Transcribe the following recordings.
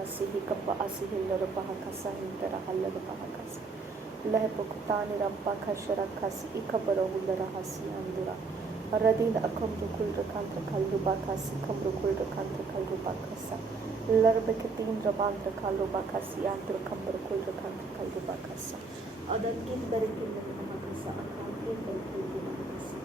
kasi hikapa asihillar bahakasa hindara hallar bahakasa leh pokutani rabba kashara kasi ikabara hullara hasi andura radin akamru kulra kantra kalru bakasi kamru kulra kantra kalru bakasa larbeketin rabantra kalru bakasi andura kamru kulra kantra kalru bakasa adankin berikin bahakasa akankin berikin bahakasa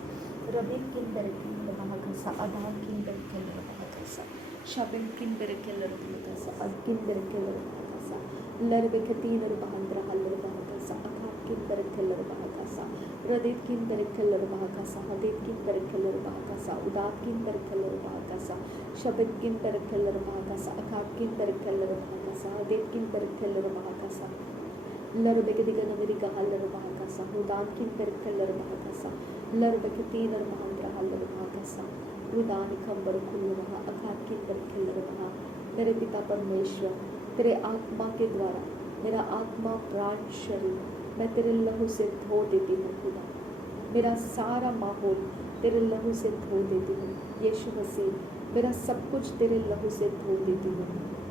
rabinkin berikin bahakasa adankin berikin bahakasa Shabinkin berekeller bahakasa adkin berekeller bahakasa larbeketin rabantra hallar bahakasa akankin berekeller bahakasa raditkin berekeller bahakasa haditkin berekeller bahakasa udatkin berekeller bahakasa shabitkin berekeller bahakasa akankin berekeller bahakasa haditkin berekeller bahakasa larbeketin amerika hallar bahakasa udatkin berekeller bahakasa larbeketin rabantra hallar bahakasa उदानी खंबर खुल रहा अखात की तरफ खिल रहा मेरे पिता परमेश्वर तेरे आत्मा के द्वारा मेरा आत्मा प्राण शरीर मैं तेरे लहू से धो देती हूँ खुदा मेरा सारा माहौल तेरे लहू से धो देती हूँ यीशु मसीह मेरा सब कुछ तेरे लहू से धो देती हूँ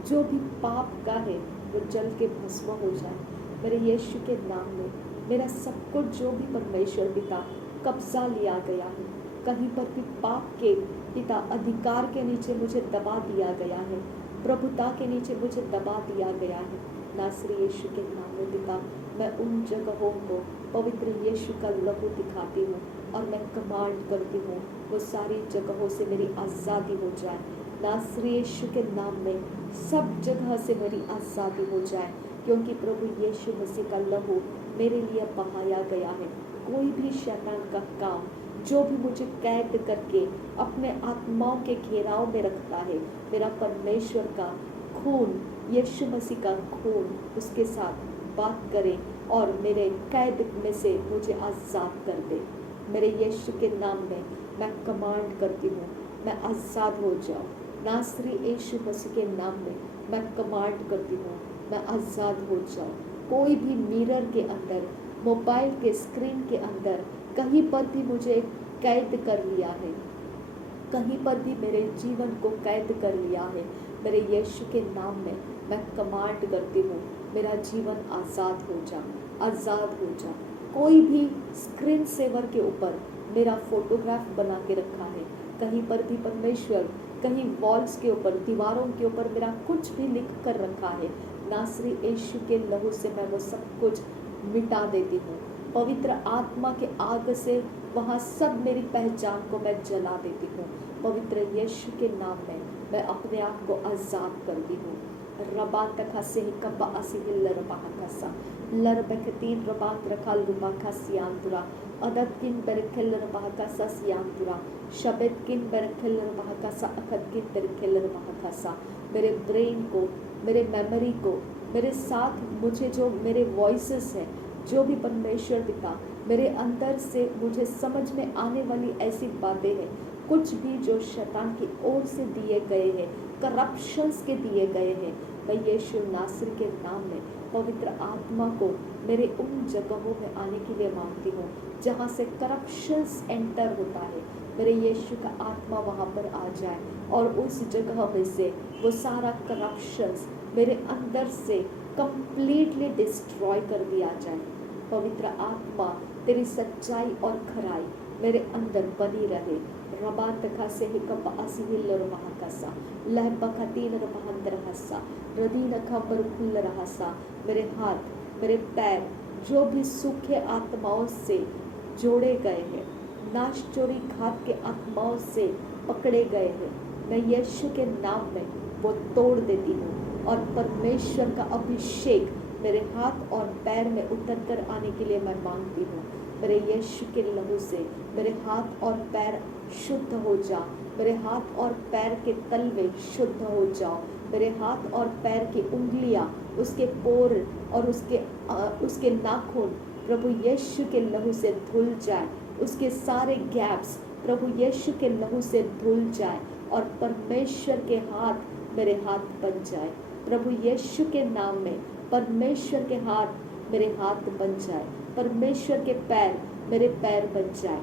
जो भी पाप का है वो जल के भस्म हो जाए मेरे यीशु के नाम में मेरा सब कुछ जो भी परमेश्वर पिता कब्जा लिया गया है कहीं पर भी पाप के पिता अधिकार के नीचे मुझे दबा दिया गया है प्रभुता के नीचे मुझे दबा दिया गया है नासरी यीशु के नाम में पिता मैं उन जगहों को पवित्र यीशु का लहू दिखाती हूँ और मैं कमांड करती हूँ वो सारी जगहों से मेरी आज़ादी हो जाए नासरी यीशु के नाम में सब जगह से मेरी आज़ादी हो जाए क्योंकि प्रभु यीशु मसीह का लहू मेरे लिए बहाया गया है कोई भी शैतान का काम जो भी मुझे कैद करके अपने आत्माओं के घेराव में रखता है मेरा परमेश्वर का खून यीशु मसीह का खून उसके साथ बात करे और मेरे कैद में से मुझे आज़ाद कर दे मेरे यीशु के नाम में मैं कमांड करती हूँ मैं आज़ाद हो जाऊँ नासरी यीशु मसीह के नाम में मैं कमांड करती हूँ मैं आज़ाद हो जाऊँ कोई भी मिरर के अंदर मोबाइल के स्क्रीन के अंदर कहीं पर भी मुझे कैद कर लिया है कहीं पर भी मेरे जीवन को कैद कर लिया है मेरे यीशु के नाम में मैं कमांड करती हूँ मेरा जीवन आज़ाद हो जा आज़ाद हो जा कोई भी स्क्रीन सेवर के ऊपर मेरा फोटोग्राफ बना के रखा है कहीं पर भी परमेश्वर कहीं वॉल्स के ऊपर दीवारों के ऊपर मेरा कुछ भी लिख कर रखा है नासरी यीशु के लहू से मैं वो सब कुछ मिटा देती हूँ पवित्र आत्मा के आग से वहाँ सब मेरी पहचान को मैं जला देती हूँ पवित्र यीशु के नाम में मैं अपने आप को आज़ाद करती हूँ रबात से कब्बा असिहिल रबाकसा लरबकतीन रबात रखल रुबाका सियांतुरा अदतकिन बरखल रबाकसा सियांतुरा शबतकिन बरखल रबाकसा अखदकिन बरखल रबाकसा मेरे ब्रेन को मेरे मेमोरी को मेरे साथ मुझे जो मेरे वॉइसेस हैं जो भी परमेश्वर पिता मेरे अंदर से मुझे समझ में आने वाली ऐसी बातें हैं कुछ भी जो शैतान की ओर से दिए गए हैं करप्शंस के दिए गए हैं मैं यीशु नासरी के नाम में पवित्र आत्मा को मेरे उन जगहों में आने के लिए मांगती हूँ जहाँ से करप्शंस एंटर होता है मेरे यीशु का आत्मा वहाँ पर आ जाए और उस जगह में से वो सारा करप्शंस मेरे अंदर से कंप्लीटली डिस्ट्रॉय कर दिया जाए पवित्र आत्मा तेरी सच्चाई और खराई मेरे अंदर बनी रहे रबात का से हिकब असिहिल रबाकसा लहबकतीन रबाहंदरहसा रदीन खबर खुल रहसा मेरे हाथ मेरे पैर जो भी सूखे आत्माओं से जोड़े गए हैं नाश चोरी घात के आत्माओं से पकड़े गए हैं मैं यीशु के नाम में वो तोड़ देती हूँ और परमेश्वर का अभिषेक मेरे हाथ और पैर में उतर कर आने के लिए मैं मांगती हूँ मेरे यीशु के लहू से मेरे हाथ और पैर शुद्ध हो जाओ मेरे हाथ और पैर के तलवे शुद्ध हो जाओ मेरे हाथ और पैर की उंगलियां उसके पोर और उसके नाखून प्रभु यीशु के लहू से धुल जाए उसके सारे गैप्स प्रभु यीशु के लहू से धुल जाए और परमेश्वर के हाथ मेरे हाथ बन जाए प्रभु यीशु के नाम में परमेश्वर के हाथ मेरे हाथ बन जाए परमेश्वर के पैर मेरे पैर बन जाए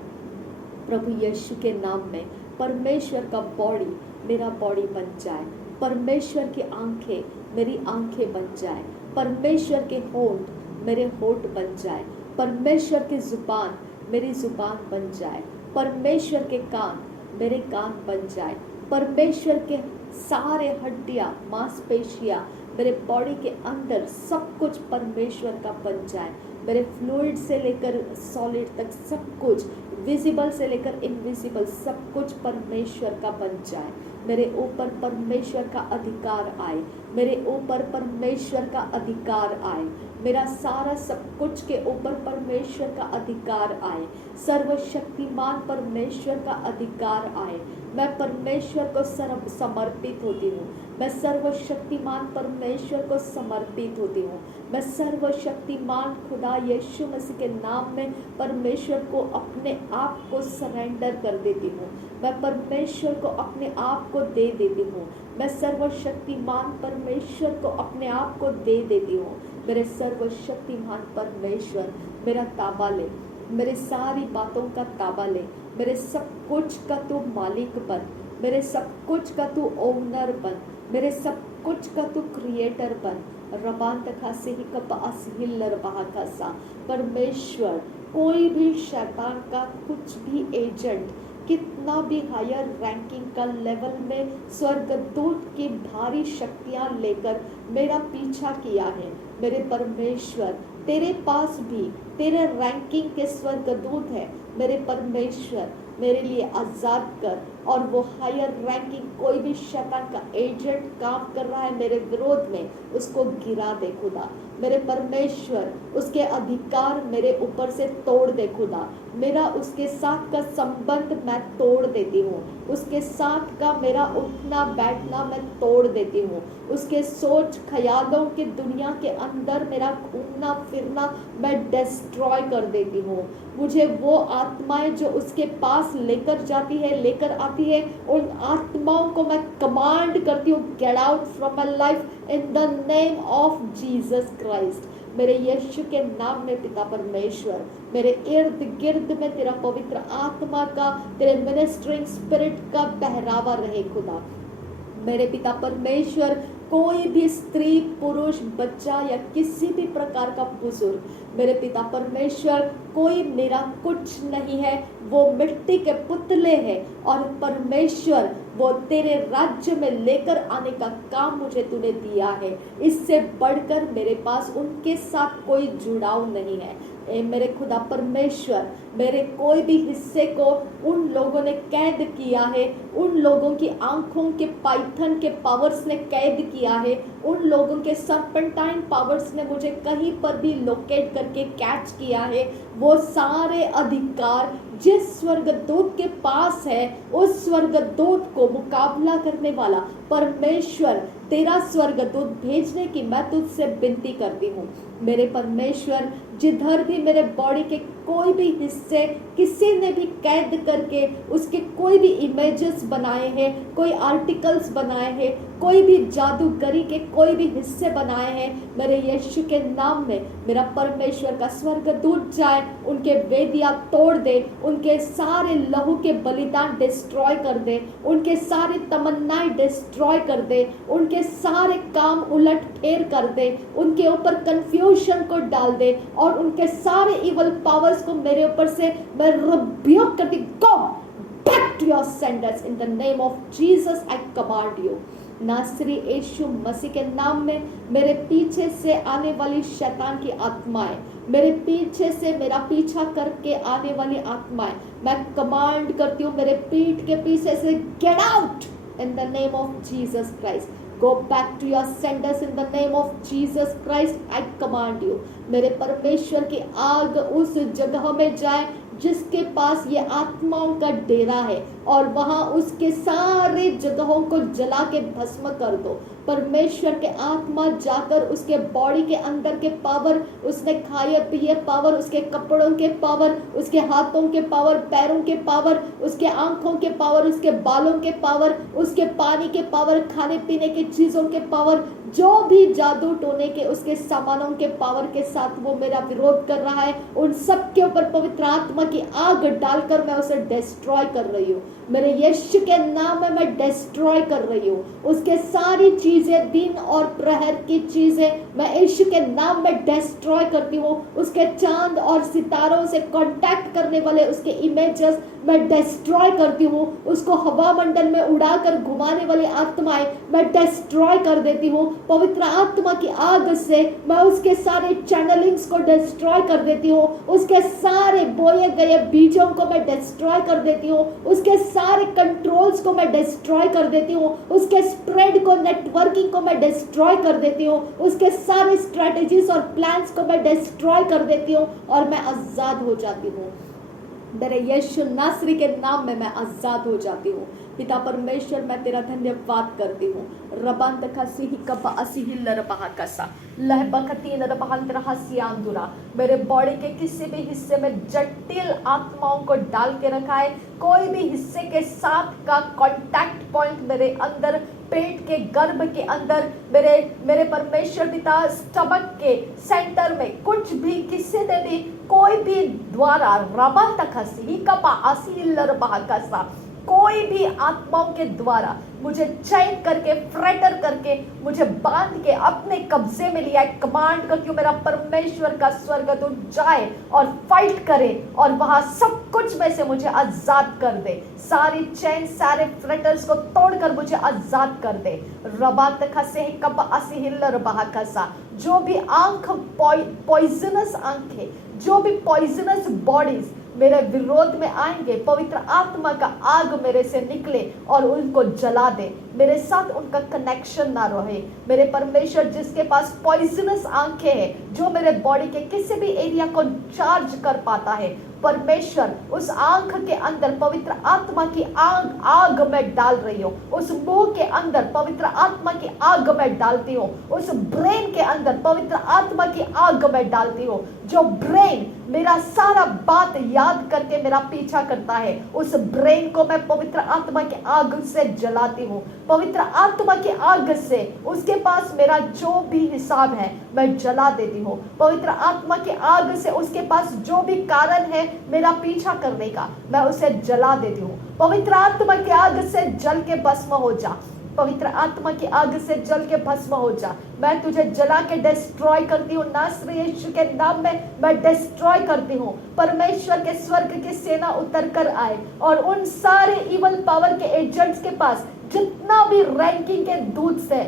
प्रभु यीशु के नाम में परमेश्वर का बॉडी मेरा बॉडी बन जाए परमेश्वर की आंखें मेरी आंखें बन जाए, परमेश्वर के होंठ मेरे होंठ बन जाए, परमेश्वर की जुबान मेरी जुबान बन जाए, परमेश्वर के कान मेरे कान बन जाए, परमेश्वर के सारे हड्डियां मांसपेशियां मेरे बॉडी के अंदर सब कुछ परमेश्वर का बन जाए, मेरे फ्लूइड से लेकर सॉलिड तक सब कुछ, विजिबल से लेकर इनविजिबल सब कुछ परमेश्वर का बन जाए, मेरे ऊपर परमेश्वर का अधिकार आए, मेरे ऊपर परमेश्वर का अधिकार आए, मेरा सारा सब कुछ के ऊपर परमेश्वर का अधिकार आए, सर्वशक्तिमान परमेश्वर का अधिकार आए। मैं परमेश्वर को समर्पित होती हूँ, मैं सर्वशक्तिमान परमेश्वर को समर्पित होती हूँ, मैं सर्वशक्तिमान खुदा यीशु मसीह के नाम में परमेश्वर को अपने आप को सरेंडर कर देती हूँ, मैं परमेश्वर को अपने आप को दे देती हूँ, मैं सर्वशक्तिमान परमेश्वर को अपने आप को दे देती हूँ। मेरे सर्वशक्तिमान परमेश्वर मेरा ताबा ले, मेरे सारी बातों का ताबा ले, मेरे सब कुछ का तू मालिक बन, मेरे सब कुछ का तू ओनर बन, मेरे सब कुछ का तू क्रिएटर बन। रबान तखासे ही कप असहिल्लर बहाकासा। परमेश्वर कोई भी शैतान का कुछ भी एजेंट कितना भी हायर रैंकिंग का लेवल में स्वर्गदूत की भारी शक्तियां लेकर मेरा पीछा किया है, मेरे परमेश्वर तेरे पास भी तेरे रैंकिंग के स्वर्गदूत है, मेरे परमेश्वर मेरे लिए आजाद कर। और वो हायर रैंकिंग कोई भी शैतान का एजेंट काम कर रहा है मेरे विरोध में, उसको गिरा दे खुदा, मेरे परमेश्वर उसके अधिकार मेरे ऊपर से तोड़ दे खुदा, मेरा उसके साथ का संबंध मैं तोड़ देती हूँ, उसके साथ का मेरा उठना बैठना मैं तोड़ देती हूँ, उसके सोच ख्यालों की दुनिया के अंदर मेरा घूमना फिरना मैं डिस्ट्रॉय कर देती हूँ। मुझे वो आत्माएं जो उसके पास लेकर जाती है लेकर आती है, उन आत्माओं को मैं कमांड करती हूँ, get out from my life in the name of Jesus Christ. मेरे यीशु के नाम में पिता परमेश्वर मेरे इर्द गिर्द में तेरा पवित्र आत्मा का, तेरे मिनिस्ट्रिंग स्पिरिट का पहरावा रहे खुदा। मेरे पिता परमेश्वर कोई भी स्त्री पुरुष बच्चा या किसी भी प्रकार का बुजुर्ग, मेरे पिता परमेश्वर कोई मेरा कुछ नहीं है, वो मिट्टी के पुतले हैं और परमेश्वर वो तेरे राज्य में लेकर आने का काम मुझे तूने दिया है। इससे बढ़कर मेरे पास उनके साथ कोई जुड़ाव नहीं है। मेरे खुदा परमेश्वर मेरे कोई भी हिस्से को उन लोगों ने कैद किया है, उन लोगों की आंखों के पाइथन के पावर्स ने कैद किया है, उन लोगों के सर्पेंटाइन पावर्स ने मुझे कहीं पर भी लोकेट करके कैच किया है, वो सारे अधिकार जिस स्वर्गदूत के पास है, उस स्वर्गदूत को मुकाबला करने वाला परमेश्वर तेरा स्वर्गदूत भेजने की मैं तुझसे विनती करती हूँ। मेरे परमेश्वर जिधर भी मेरे बॉडी के कोई भी हिस्से किसी ने भी कैद करके उसके कोई भी इमेजेस बनाए हैं, कोई आर्टिकल्स बनाए हैं, कोई भी जादूगरी के कोई भी हिस्से बनाए हैं, मेरे यीशु के नाम में मेरा परमेश्वर का स्वर्गदूत जाए, उनके वेदियां तोड़ दे, उनके सारे लहू के बलिदान डिस्ट्रॉय कर दे, उनके सारे तमन्नाएं डिस्ट्रॉय कर दे, उनके सारे काम उलट फेर कर दे, उनके ऊपर कंफ्यूजन को डाल दे और उनके सारे इवल पावर्स को मेरे ऊपर से मैं रिब्यूक करती। Go back to your senders in the name of Jesus I command you. नासरी यीशु मसीह के नाम में मेरे पीछे से आने वाली शैतान की आत्माएं, मेरे पीछे से मेरा पीछा करके आने वाली आत्माएं, मैं कमांड करती हूँ मेरे पीठ के पीछे से gate out in the name of Jesus Christ. Go back to your senders in the name of Jesus Christ. I command you. मेरे परमेश्वर की आग उस जगह में जाए जिसके पास ये आत्माओं का डेरा है और वहां उसके सारे जगहों को जला के भस्म कर दो। परमेश्वर के आत्मा जाकर उसके बॉडी के अंदर के पावर, उसने खाए पिए पावर, उसके कपड़ों के पावर, उसके हाथों के पावर, पैरों के पावर, उसके आंखों के पावर, उसके बालों के पावर, उसके पानी के पावर, खाने पीने की चीजों के पावर, जो भी जादू टोने के उसके सामानों के पावर के साथ वो मेरा विरोध कर रहा है, उन सब के ऊपर पवित्र आत्मा की आग डालकर मैं उसे डिस्ट्रॉय कर रही हूँ। मेरे यीशु के नाम में मैं डिस्ट्रॉय कर रही हूँ उसके सारी चीजें, दिन और प्रहर की चीजें मैं यीशु के नाम में डिस्ट्रॉय करती हूँ। उसके चांद और सितारों से कांटेक्ट करने वाले उसके इमेजेस मैं डिस्ट्रॉय करती हूँ। उसको हवा मंडल में उड़ाकर घुमाने वाली आत्माएं मैं डिस्ट्रॉय कर देती हूँ। पवित्र आत्मा की आग से मैं उसके सारे चैनलिंग्स को डिस्ट्रॉय कर देती हूँ। उसके सारे बोए गए बीजों को मैं डिस्ट्रॉय कर देती हूँ। उसके सारे कंट्रोल्स को मैं डिस्ट्रॉय कर देती हूँ। उसके स्प्रेड को, नेटवर्किंग को मैं डिस्ट्रॉय कर देती हूँ। उसके सारे स्ट्रेटेजीज और प्लान्स को मैं डिस्ट्रॉय कर देती हूँ और मैं आजाद हो जाती हूँ। मेरे यीशु नासरी के नाम में मैं आजाद हो जाती हूँ। पिता परमेश्वर, मैं तेरा धन्यवाद करती हूँ। रबंत खसी ही कब असी ही लरबहा कसा लहबकतीन रबहंत रहस्यांदुरा। मेरे बॉडी के किसी भी हिस्से में जटिल आत्माओं को डाल के रखा है। कोई भी हिस्से के साथ का कांटेक्ट पॉइंट मेरे अंदर, पेट के गर्भ के अंदर, मेरे परमेश्वर पिता स्टमक के सेंटर में कुछ भी किसी ने भी कोई भी द्वारा रबा तखसी कपा असी लरबहा कसा, कोई भी आत्माओं के द्वारा मुझे चैन करके, फ्रेटर करके, मुझे बांध के अपने कब्जे में लिया है। कमांड कर क्यों मेरा परमेश्वर का स्वर्गदूत जाए और फाइट करे और वहां सब कुछ में से मुझे आजाद कर दे। सारी चैन, सारे फ्रेटर्स को तोड़कर मुझे आजाद कर दे। रबात खसे कब असिहिल्लर बहा खसा। जो भी आंख पॉइजनस आंखें, जो भी पॉइजनस बॉडीज मेरे विरोध में आएंगे, पवित्र आत्मा का आग मेरे से निकले और उनको जला दे। मेरे साथ उनका कनेक्शन ना रहे। मेरे परमेश्वर, जिसके पास पॉइजनस आंखें हैं, जो मेरे बॉडी के किसी भी एरिया को चार्ज कर पाता है, परमेश्वर उस आंख के अंदर पवित्र आत्मा की आग में डाल रही हूँ। उस मुंह के अंदर पवित्र आत्मा की आग में डालती हूँ। उस ब्रेन के अंदर पवित्र आत्मा की आग में डालती हूँ। जो ब्रेन मेरा सारा बात याद करके मेरा पीछा करता है, उस ब्रेन को मैं पवित्र आत्मा की आग से जलाती हूँ। पवित्र आत्मा की आग से उसके पास मेरा जो भी हिसाब है मैं जला देती हूँ। पवित्र आत्मा की आग से उसके पास जो भी कारण है मेरा पीछा करने का, मैं उसे जला देती हूँ। पवित्र आत्मा की आग से जल के भस्म हो जा। पवित्र आत्मा की आग से जल के भस्म हो जा। मैं तुझे जला के डिस्ट्रॉय करती हूँ। नासरी यीशु के नाम में मैं डिस्ट्रॉय करती हूँ। परमेश्वर के स्वर्ग की सेना उतर कर आए और उन सारे इवल पावर के एजेंट्स के पास जितना भी रैंकिंग के दूत से,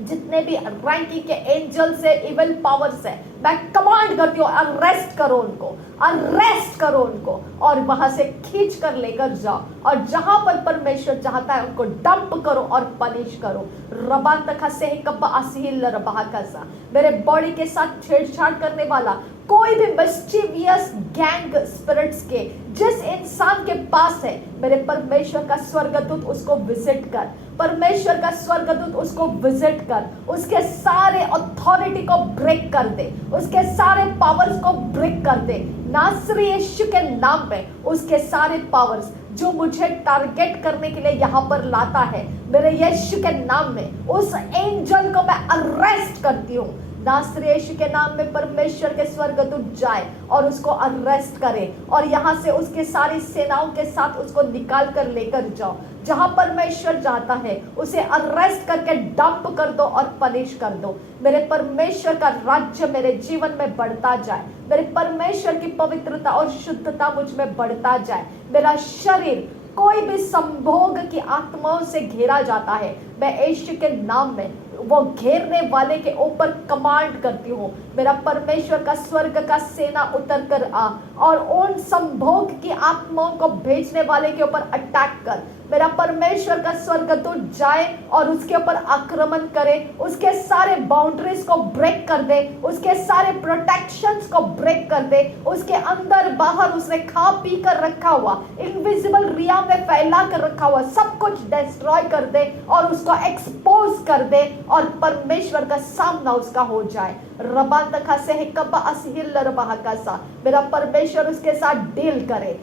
जितने भी रैंकिंग के एंजल से, इविल पावर्स है, मैं कमांड करती हूँ, अरेस्ट करो उनको, अरेस्ट करो उनको और वहां से खींच कर लेकर जाओ और जहां पर परमेश्वर चाहता है उनको डंप करो और पनिश करो। रबान तखा से कब्बा असील रबा कसा। मेरे बॉडी के साथ छेड़छाड़ करने वाला कोई भी मिस्चीवियस गैंग स्पिरिट्स के जिस इंसान के पास है, मेरे परमेश्वर का स्वर्गदूत उसको विजिट कर। परमेश्वर का स्वर्गदूत उसको विजिट कर, उसके सारे अथॉरिटी को ब्रेक कर दे, उसके सारे पावर्स को ब्रेक कर दे। नासरी यीशु के नाम पे उसके सारे पावर्स जो मुझे टारगेट करने के लिए यहाँ पर लाता है, मेरे यीशु के नाम में उस एंजल को मैं अरेस्ट करती हूँ। नासरी यीशु के नाम में परमेश्वर के स्वर्गदूत जाए और उसको अरेस्ट करे और यहाँ से उसके सारी सेनाओं के साथ उसको निकाल कर लेकर जाओ। जहां परमेश्वर जाता है उसे अरेस्ट करके डंप कर दो और पनिश कर दो। मेरे परमेश्वर का राज्य मेरे जीवन में बढ़ता जाए। मेरे परमेश्वर की पवित्रता और शुद्धता मुझ में बढ़ता जाए। मेरा शरीर कोई भी संभोग की आत्माओं से घेरा जाता है, मैं यीशु के नाम में वो घेरने वाले के ऊपर कमांड करती हूँ। मेरा परमेश्वर का स्वर्ग का सेना उतर कर आ और उन संभोग की आत्माओं को भेजने वाले के ऊपर अटैक कर। मेरा परमेश्वर का स्वर्गदूत जाए और उसके ऊपर आक्रमण करे, उसके सारे बाउंड्रीज को ब्रेक कर दे, उसके सारे प्रोटेक्शंस को ब्रेक कर दे। उसके अंदर बाहर उसने खा पी कर रखा हुआ, इनविजिबल रिया में फैला कर रखा हुआ सब कुछ डिस्ट्रॉय कर दे और उसको एक्सपोज कर दे और परमेश्वर का सामना उसका हो जाए। मेरा परमेश्वर उसके साथ डील करे।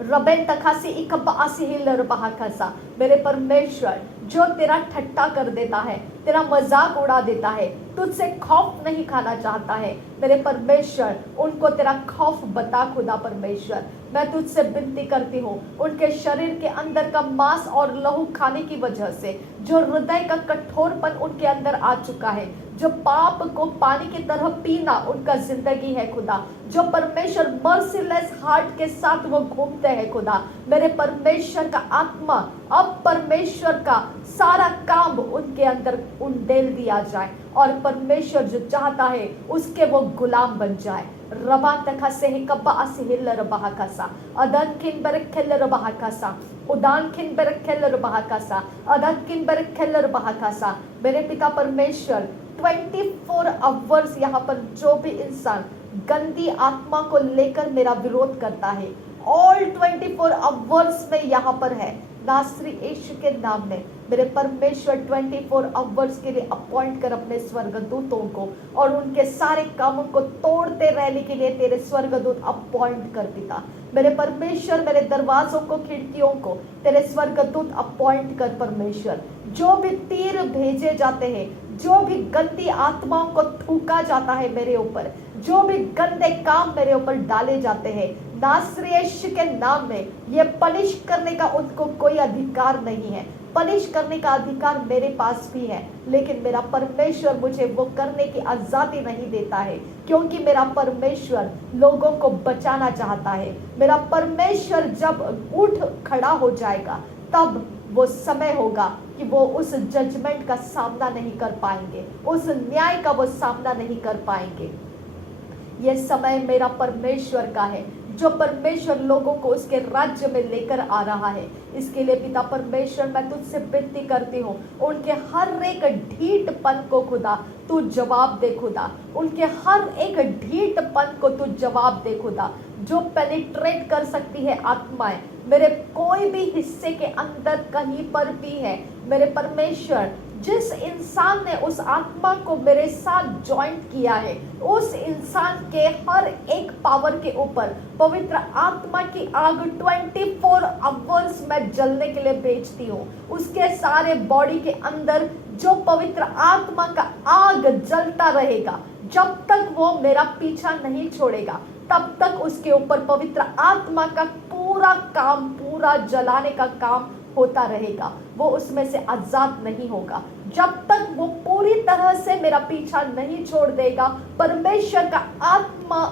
रबेन तखासी इकब्बा आसिहिल रबहाकासा। मेरे परमेश्वर, जो तेरा ठट्टा कर देता है, तेरा मजाक उड़ा देता है, तुझसे खौफ नहीं खाना चाहता है, मेरे परमेश्वर उनको तेरा खौफ बता खुदा परमेश्वर। मैं तुझसे विनती करती हूँ, उनके शरीर के अंदर का मांस और लहू खाने की वजह से जो हृदय का कठोरपन उनके अंदर आ चुका है, जो पाप को पानी की तरह पीना उनका जिंदगी है खुदा, जो परमेश्वर मर्सीलेस हार्ट के साथ वो घूमते हैं खुदा, मेरे परमेश्वर का आत्मा अब परमेश्वर का सारा काम उनके अंदर उंडेल दिया जाए और परमेश्वर जो चाहता है उसके वो गुलाम बन जाए। रबा तखा से कब्बा असिहिल रबहाकासा अदन किन बरखेल रबहाकासा उदान किन बरखेल रबहाकासा अदन किन बरखेल रबहाकासा। मेरे पिता परमेश्वर 24 आवर्स यहाँ पर जो भी इंसान गंदी आत्मा को लेकर मेरा विरोध करता है, ऑल 24 आवर्स में यहाँ पर है, नासरी यीशु के नाम में मेरे परमेश्वर 24 आवर्स के लिए अपॉइंट कर अपने स्वर्गदूतों को और उनके सारे कामों को तोड़ते रहने के लिए तेरे स्वर्गदूत अपॉइंट कर पिता। मेरे परमेश्वर मेरे दरवाजों को, खिड़कियों को तेरे स्वर्गदूत अपॉइंट कर परमेश्वर। जो भी तीर भेजे जाते हैं, जो भी गंदी आत्माओं को थूका जाता है मेरे ऊपर, जो भी गंदे काम मेरे ऊपर डाले जाते हैं, नासरी यीशु के नाम में ये पनिश करने का उनको कोई अधिकार नहीं है। पनिश करने का अधिकार मेरे पास भी है, लेकिन मेरा परमेश्वर मुझे वो करने की आजादी नहीं देता है, क्योंकि मेरा परमेश्वर लोगों को बचाना चाहता है। मेरा परमेश्वर जब उठ खड़ा हो जाएगा तब वो समय होगा कि वो उस जजमेंट का सामना नहीं कर पाएंगे, उस न्याय का वो सामना नहीं कर पाएंगे। ये समय मेरा परमेश्वर का है, जो परमेश्वर लोगों को उसके राज्य में लेकर आ रहा है। इसके लिए पिता परमेश्वर मैं तुझसे विनती करती हूँ, उनके हर एक ढीठपन को खुदा तू जवाब दे खुदा, उनके हर एक ढीठपन को तू जवाब दे खुदा। जो पेनिट्रेट कर सकती है आत्माएं मेरे कोई भी हिस्से के अंदर कहीं पर भी है, मेरे परमेश्वर जिस इंसान ने उस आत्मा को मेरे साथ ज्वाइंट किया है, उस इंसान के हर एक पावर के ऊपर पवित्र आत्मा की आग 24 आवर्स में जलने के लिए भेजती हूँ। उसके सारे बॉडी के अंदर जो पवित्र आत्मा का आग जलता रहेगा, जब तक वो मेरा पीछा नहीं छोड़ेगा तब तक उसके ऊपर पवित्र आत्मा का पूरा काम, पूरा जलाने का काम होता रहेगा। वो उसमें से आजाद नहीं होगा जब तक वो पूरी तरह से मेरा पीछा नहीं छोड़ देगा। परमेश्वर का आत्मा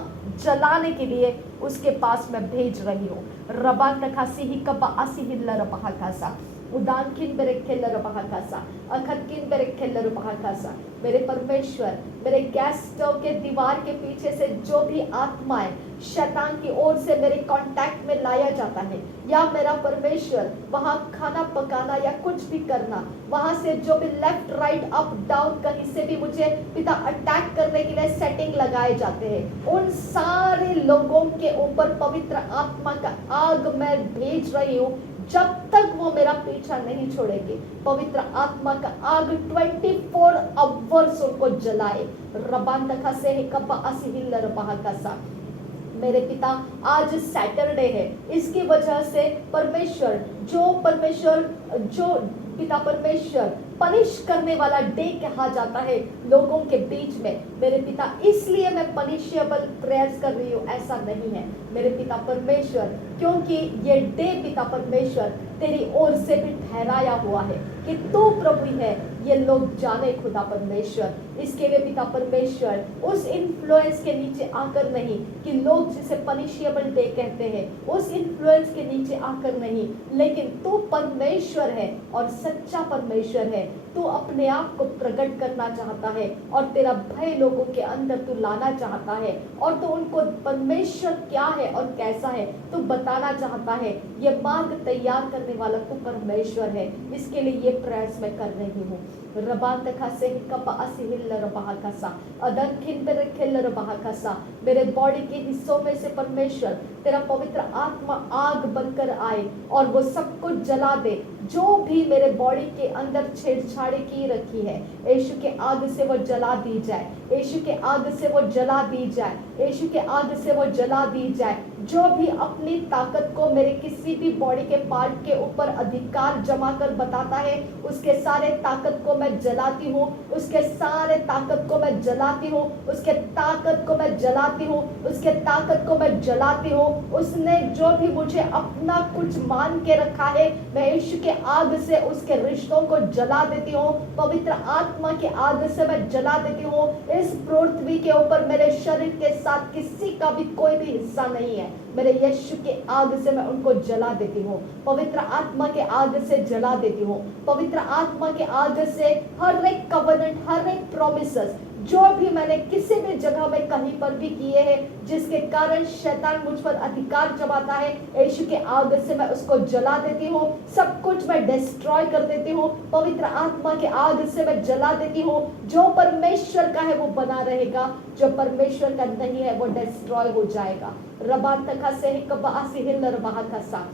जलाने के लिए उसके पास मैं भेज रही हूँ। रबा तखासी ही कबा असिहिल रबहाकासा उदान किन बेरेखेल रबहाकासा अखत किन बेरेखेल रबहाकासा। मेरे परमेश्वर, मेरे गैस स्टोव के दीवार के पीछे से जो भी आत्माएं शैतान की ओर से मेरे कांटेक्ट में लाया जाता है, या मेरा परमेश्वर वहां खाना पकाना या कुछ भी करना, वहां से जो भी लेफ्ट राइट अप डाउन कहीं से भी मुझे पिता अटैक करने के लिए सेटिंग लगाए जाते हैं, उन सारे लोगों के ऊपर पवित्र आत्मा का आग मैं भेज रही हूँ जब तक वो मेरा पीछा नहीं छोड़ेंगे। पवित्र आत्मा का आग 24 आवर्स उनको जलाए। रबान तखा से कब्बा असिहिल रबहाकासा। मेरे पिता आज सैटरडे है, इसकी वजह से परमेश्वर जो पिता परमेश्वर पनिश करने वाला डे कहा जाता है लोगों के बीच में, मेरे पिता इसलिए मैं पनिशेबल प्रेयर्स कर रही हूँ, ऐसा नहीं है मेरे पिता परमेश्वर, क्योंकि ये डे पिता परमेश्वर तेरी ओर से भी ठहराया हुआ है कि तू प्रभु है, ये लोग जाने खुदा परमेश्वर। इसके लिए पिता परमेश्वर उस इन्फ्लुएंस के नीचे आकर नहीं कि लोग जिसे पनिशेबल डे कहते हैं, उस इन्फ्लुएंस के नीचे आकर नहीं, लेकिन तू परमेश्वर है और सच्चा परमेश्वर है। तू अपने आप को प्रकट करना चाहता है और तेरा भय लोगों के अंदर तू लाना चाहता है और तू उनको परमेश्वर क्या है और कैसा है तू बताना चाहता है। ये मार्ग तैयार करने वाला तू परमेश्वर है। इसके लिए ये प्रयास मैं कर रही हूँ। रबान तखा से कब असिहिल रबहाकासा अदन खिन बेरेखेल रबहाकासा। मेरे बॉडी के हिस्सों में से परमेश्वर तेरा पवित्र आत्मा आग बनकर आए और वो सब कुछ जला दे जो भी मेरे बॉडी के अंदर छेड़छाड़ी की रखी है। यीशु के आग से वो जला दी जाए, यीशु के आग से वो जला दी जाए, यीशु के आग से वो जला दी जाए। जो भी अपनी ताकत को मेरे किसी भी बॉडी के पार्ट के ऊपर अधिकार जमा कर बताता है, उसके सारे ताकत को मैं जलाती हूँ, उसके सारे ताकत को मैं जलाती हूँ, उसके ताकत को मैं जलाती हूँ, उसके ताकत को मैं जलाती हूँ। उसने जो भी मुझे अपना कुछ मान के रखा है, मैं यीशु के आग से उसके रिश्तों को जला देती हूँ, पवित्र आत्मा की आग से मैं जला देती हूँ। इस पृथ्वी के ऊपर मेरे शरीर के साथ किसी का भी कोई भी हिस्सा नहीं है, मेरे यीशु के आग से मैं उनको जला देती हूँ, पवित्र आत्मा के आग से जला देती हूँ, पवित्र आत्मा के आग से हर एक कवनेंट, हर एक प्रोमिसेस जो भी मैंने किसी भी जगह में कहीं पर भी किए हैं, जिसके कारण शैतान मुझ पर अधिकार जमाता है, यीशु के आग से मैं उसको जला देती हूँ, सब कुछ मैं डिस्ट्रॉय कर देती हूँ, पवित्र आत्मा के आग से मैं जला देती हूँ। जो परमेश्वर का है वो बना रहेगा, जो परमेश्वर का नहीं है वो डिस्ट्रॉय हो जाएगा। रबातका से कबासी हिल्लर बहाकसा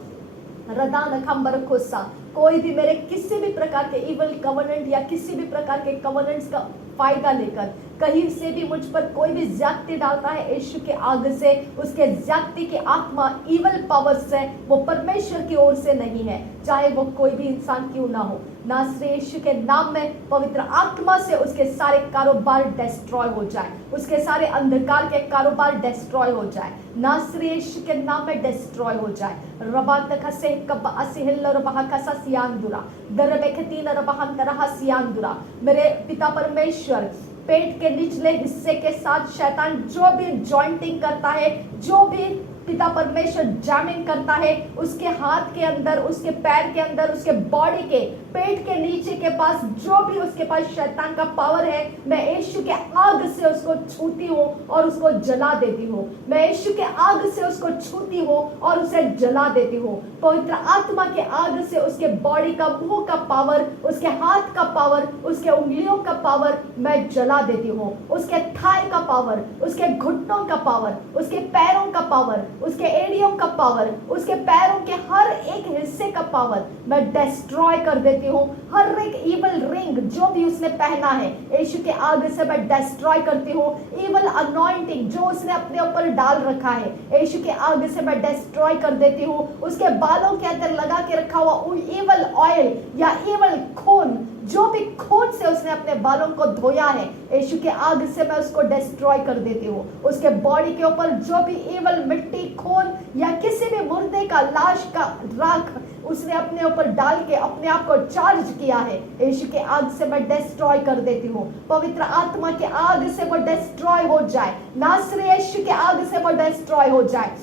रदान खंबर खोसा। कोई भी मेरे किसी भी प्रकार के इवल कवनेंट या किसी भी प्रकार के कवनेंट्स का फायदा लेकर कहीं से भी मुझ पर कोई भी ज्यादती डालता है, यीशु के आग से उसके ज्यादती की आत्मा इवल पावर्स से, वो परमेश्वर की ओर से नहीं है, चाहे वो कोई भी इंसान क्यों ना हो। नासरी यीशु के नाम में पवित्र आत्मा से उसके सारे कारोबार डिस्ट्रॉय हो जाए, उसके सारे अंधकार के कारोबार डिस्ट्रॉय हो जाए, नासरी यीशु के नाम में डिस्ट्रॉय हो जाए। रबातका से कब असिहिल्लर बहाकसा सियांदुरा दरबेखतीन रबहंतरहा सियांदुरा। मेरे पिता परमेश्वर, पेट के निचले हिस्से के साथ शैतान जो भी जॉइंटिंग करता है, जो भी पिता परमेश्वर जैमिंग करता है, उसके हाथ के अंदर, उसके पैर के अंदर, उसके बॉडी के पेट के नीचे के पास जो भी उसके पास शैतान का पावर है, मैं यीशु के आग से उसको छूती हूँ और उसको जला देती हूँ। मैं यीशु के आग से उसको छूती हूँ और उसे जला देती हूँ। पवित्र आत्मा के आग से उसके बॉडी का, मुंह का पावर, उसके हाथ का पावर, उसके उंगलियों का पावर मैं जला देती हूँ। उसके थाई का पावर, उसके घुटनों का पावर, उसके पैरों का पावर, उसके एड़ियों का पावर, उसके पैरों के हर एक हिस्से का पावर मैं डिस्ट्रॉय कर देती हूँ। हर एक इवल रिंग जो भी उसने पहना है, यीशु के आग से मैं डिस्ट्रॉय करती हूँ। इवल अनॉइंटिंग जो उसने अपने ऊपर डाल रखा है, यीशु के आग से मैं डिस्ट्रॉय कर देती हूँ। उसके बालों के अंदर लगा के रखा हुआ इवल ऑयल या इवल खून, जो भी खून से उसने अपने बालों को धोया है, यीशु के आग से मैं उसको डिस्ट्रॉय कर देती हूँ। उसके बॉडी के ऊपर जो भी इवल मिट्टी, खून या किसी भी मुर्दे का, लाश का राख उसने अपने ऊपर डाल के अपने आप को चार्ज किया है, यीशु के आग से मैं डिस्ट्रॉय कर देती हूँ। पवित्र आत्मा के आग से वो डिस्ट्रॉय हो जाए, नासरी यीशु के आग से वो डिस्ट्रॉय हो जाए।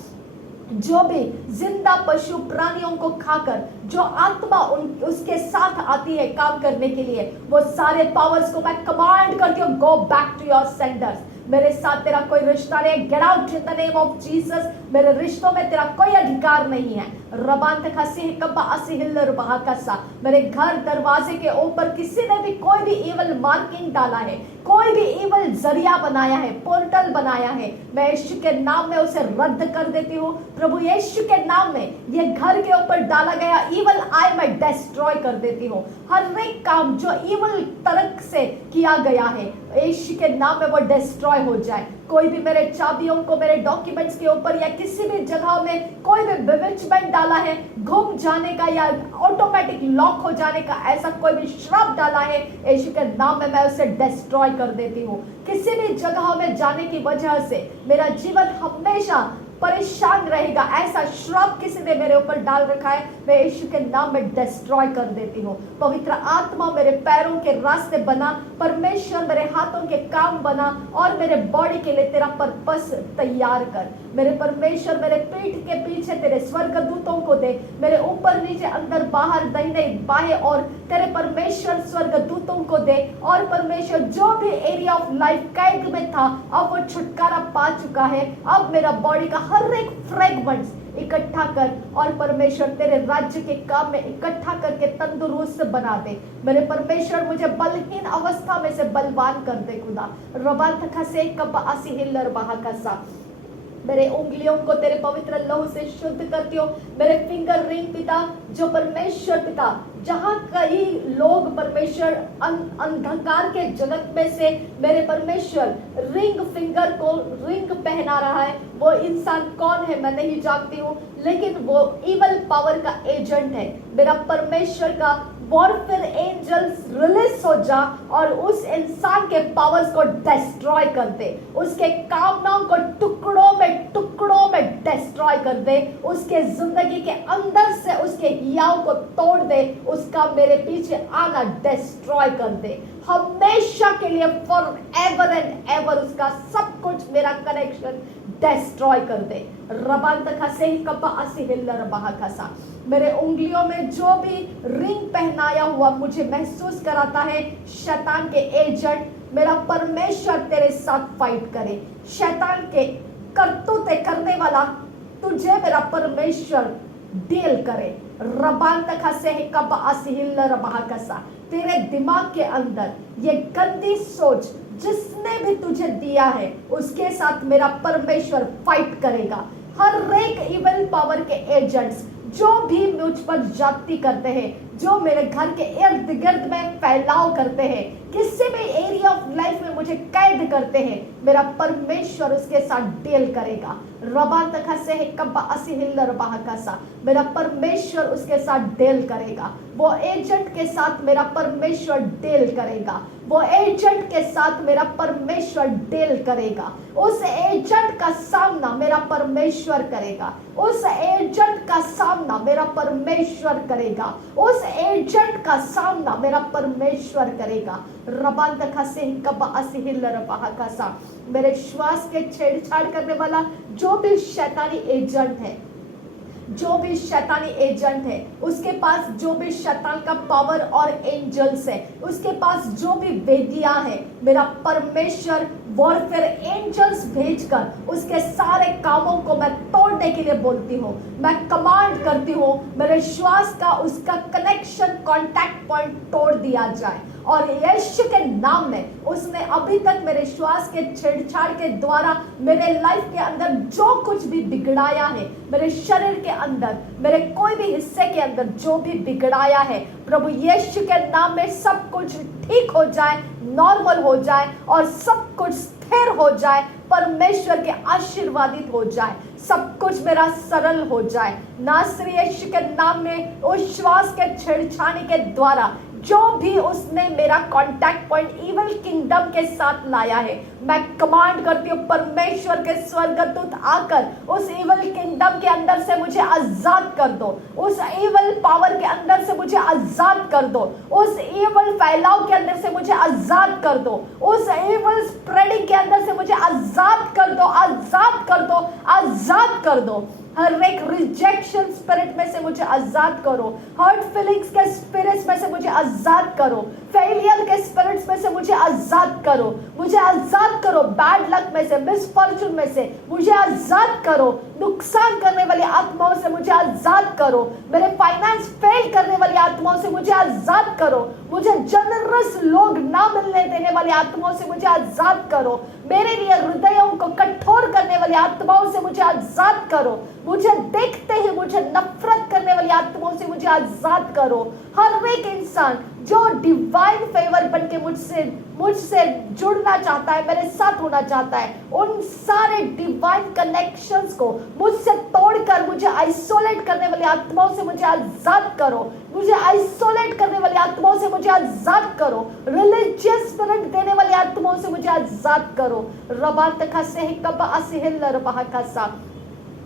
जो भी जिंदा पशु प्राणियों को खाकर जो आत्मा उसके साथ आती है काम करने के लिए, वो सारे पावर्स को मैं कमांड करती हूँ, go back to your centres. मेरे साथ तेरा कोई रिश्ता नहीं, get out in the name of Jesus. मेरे रिश्तों में तेरा कोई अधिकार नहीं है। रबांत खसी कब्बा असिहिल्लर बहाकसा। मेरे घर दरवाजे के ऊपर किसी ने भी कोई भी इवल मार्किंग डाला है, कोई भी इवल जरिया बनाया है, पोर्टल बनाया है, मैं यीशु के नाम में उसे रद्द कर देती हूँ। प्रभु यीशु के नाम में ये घर के ऊपर डाला गया इवल आई मैं डिस्ट्रॉय कर देती हूँ। हर एक काम जो इवल तर्क से किया गया है, यीशु के नाम में वो डिस्ट्रॉय हो जाए। कोई भी मेरे चाबियों को मेरे डॉक्यूमेंट्स के ऊपर या किसी भी जगह में कोई भी बिविचमेंट डाला है, गुम जाने का या ऑटोमेटिक लॉक हो जाने का, ऐसा कोई भी श्राप डाला है, यीशु के नाम में मैं उसे डिस्ट्रॉय कर देती हूँ। किसी भी जगह में जाने की वजह से मेरा जीवन हमेशा परेशान रहेगा, ऐसा श्राप किसी ने मेरे ऊपर डाल रखा है, मैं यीशु के नाम में डिस्ट्रॉय कर देती हूँ। पवित्र आत्मा मेरे पैरों के रास्ते बना, परमेश्वर मेरे हाथों के काम बना और मेरे बॉडी के लिए तेरा पर्पस तैयार कर। मेरे परमेश्वर मेरे पीठ के पीछे तेरे स्वर्गदूतों को दे, मेरे ऊपर नीचे अंदर बाहर दाहिने बाएं और तेरे परमेश्वर स्वर्गदूतों को दे। और परमेश्वर जो भी एरिया ऑफ लाइफ कैद में था, अब वो छुटकारा पा चुका है। अब मेरा बॉडी का हर एक फ्रेगमेंट्स इकट्ठा कर और परमेश्वर तेरे राज्य के काम में इकट्ठा करके तंदुरुस्त बना दे। मेरे परमेश्वर मुझे बलहीन अवस्था में से बलवान कर दे खुदा। रबात खसे कब असिहिल्लर बहाकसा। मेरे उंगलियों को तेरे पवित्र लहू से शुद्ध करती हो। मेरे फिंगर रिंग पिता, जो परमेश्वर पिता, जहाँ कई लोग परमेश्वर अंधकार के जगत में से मेरे परमेश्वर रिंग फिंगर को रिंग पहना रहा है। वो इंसान कौन है मैं नहीं जानती हूँ, लेकिन वो इवल पावर का एजेंट है। मेरा परमेश्वर का वॉरफेयर एंजल्स रिलीज हो जा और उस इंसान के पावर्स को डिस्ट्रॉय कर दे, उसके कामनाओं को टुकड़ों में डिस्ट्रॉय कर दे, उसके जिंदगी के अंदर से उसके हियाव को तोड़ दे, उसका मेरे पीछे आना डिस्ट्रॉय कर दे हमेशा के लिए, फॉर एवर एंड एवर उसका सब कुछ मेरा कनेक्शन डिस्ट्रॉय कर दे। रबांत खसे कपा असिहिल्ला रबाह खसा। मेरे उंगलियों में जो भी रिंग पहनाया हुआ मुझे महसूस कराता है शैतान के एजेंट, मेरा परमेश्वर तेरे साथ फाइट करे। शैतान के करतूते करने वाला तुझे मेरा परमेश्वर डील करे। रबांत खसे कपा असिहिल्ला रबाह खसा। तेरे दिमाग के अंदर ये गंदी सोच जिसने भी तुझे दिया है उसके साथ मेरा परमेश्वर फाइट करेगा। हर एक इवल पावर के एजेंट्स जो भी मुझ पर जाति करते हैं, जो मेरे घर के इर्द गिर्द में फैलाव करते हैं, किसी भी एरिया ऑफ लाइफ में मुझे कैद करते हैं, मेरा परमेश्वर उसके साथ डील करेगा। रबांत खसे कब्बा असिहिल्ला रबाह खसा। मेरा परमेश्वर उसके साथ डील करेगा। वो एजेंट के साथ मेरा परमेश्वर डील करेगा। वो एजेंट के साथ मेरा परमेश्वर डील करेगा। उस एजेंट का सामना मेरा परमेश्वर करेगा। उस एजेंट का सामना मेरा परमेश्वर करेगा। उस एजेंट का सामना मेरा परमेश्वर करेगा। रबांत खसे कब्बा असिहिल्ला रबाह खसा। मेरे श्वास के छेड़छाड़ करने वाला जो भी शैतानी एजेंट है, जो भी शैतानी एजेंट है, उसके पास जो भी शैतान का पावर और एंजल्स है, उसके पास जो भी वेदियां है, मेरा परमेश्वर वॉरफेयर एंजल्स भेजकर उसके सारे कामों को मैं तोड़ने के लिए बोलती हूँ। मैं कमांड करती हूँ मेरे श्वास का उसका कनेक्शन कॉन्टैक्ट पॉइंट तोड़ दिया जाए और यीशु के नाम में उसने अभी तक मेरे श्वास के छेड़छाड़ के द्वारा मेरे लाइफ के अंदर जो कुछ भी बिगड़ाया है, मेरे शरीर के अंदर, मेरे कोई भी हिस्से के अंदर जो भी बिगड़ाया है, प्रभु यीशु के नाम में सब कुछ ठीक हो जाए, नॉर्मल हो जाए और सब कुछ स्थिर हो जाए, परमेश्वर के आशीर्वादित हो जाए, सब कुछ मेरा सरल हो जाए। नासरी यीशु के नाम में उस श्वास के छेड़छाड़ी के द्वारा जो भी उसने मेरा कॉन्टैक्ट पॉइंट इवल किंगडम के साथ लाया है, मैं कमांड करती हूँ परमेश्वर के स्वर्गदूत आकर उस इवल किंगडम के अंदर से मुझे आजाद कर दो, उस इवल पावर के अंदर से मुझे आजाद कर दो, उस इवल फैलाव के अंदर से मुझे आजाद कर दो, उस इवल स्प्रेडिंग के अंदर से मुझे आजाद कर दो, आजाद कर दो, आजाद कर दो। हर एक रिजेक्शन स्पिरिट में से मुझे आजाद करो, हर्ट फीलिंग्स के स्पिरिट्स में से मुझे आजाद करो, फेलियर के स्पिरिट्स में से मुझे आजाद करो, मुझे आजाद करो, बैड लक में से, मिसफॉर्चून में से मुझे आजाद करो, नुकसान करने वाली आत्माओं से मुझे आजाद करो, मेरे फाइनेंस फेल करने वाली आत्माओं से मुझे आजाद करो, मुझे जनरस लोग ना मिलने देने वाली आत्माओं से मुझे आजाद करो, मेरे लिए हृदयों को कठोर करने वाली आत्माओं से मुझे आजाद करो, मुझे देखते ही मुझे नफरत करने वाली आत्माओं से मुझे आजाद करो। हर एक इंसान जो डिवाइन फेवर बन के मुझसे जुड़ना चाहता है, मेरे साथ होना चाहता है, उन सारे डिवाइन कनेक्शंस को मुझसे तोड़कर मुझे आइसोलेट करने वाली आत्माओं से मुझे आजाद करो, मुझे आइसोलेट करने वाली आत्माओं से मुझे आजाद करो, रिलीजियस स्पिरिट देने वाली आत्माओं से मुझे आजाद करो। रबात खसे कब्बा असिहिल्ला रबाह खसा।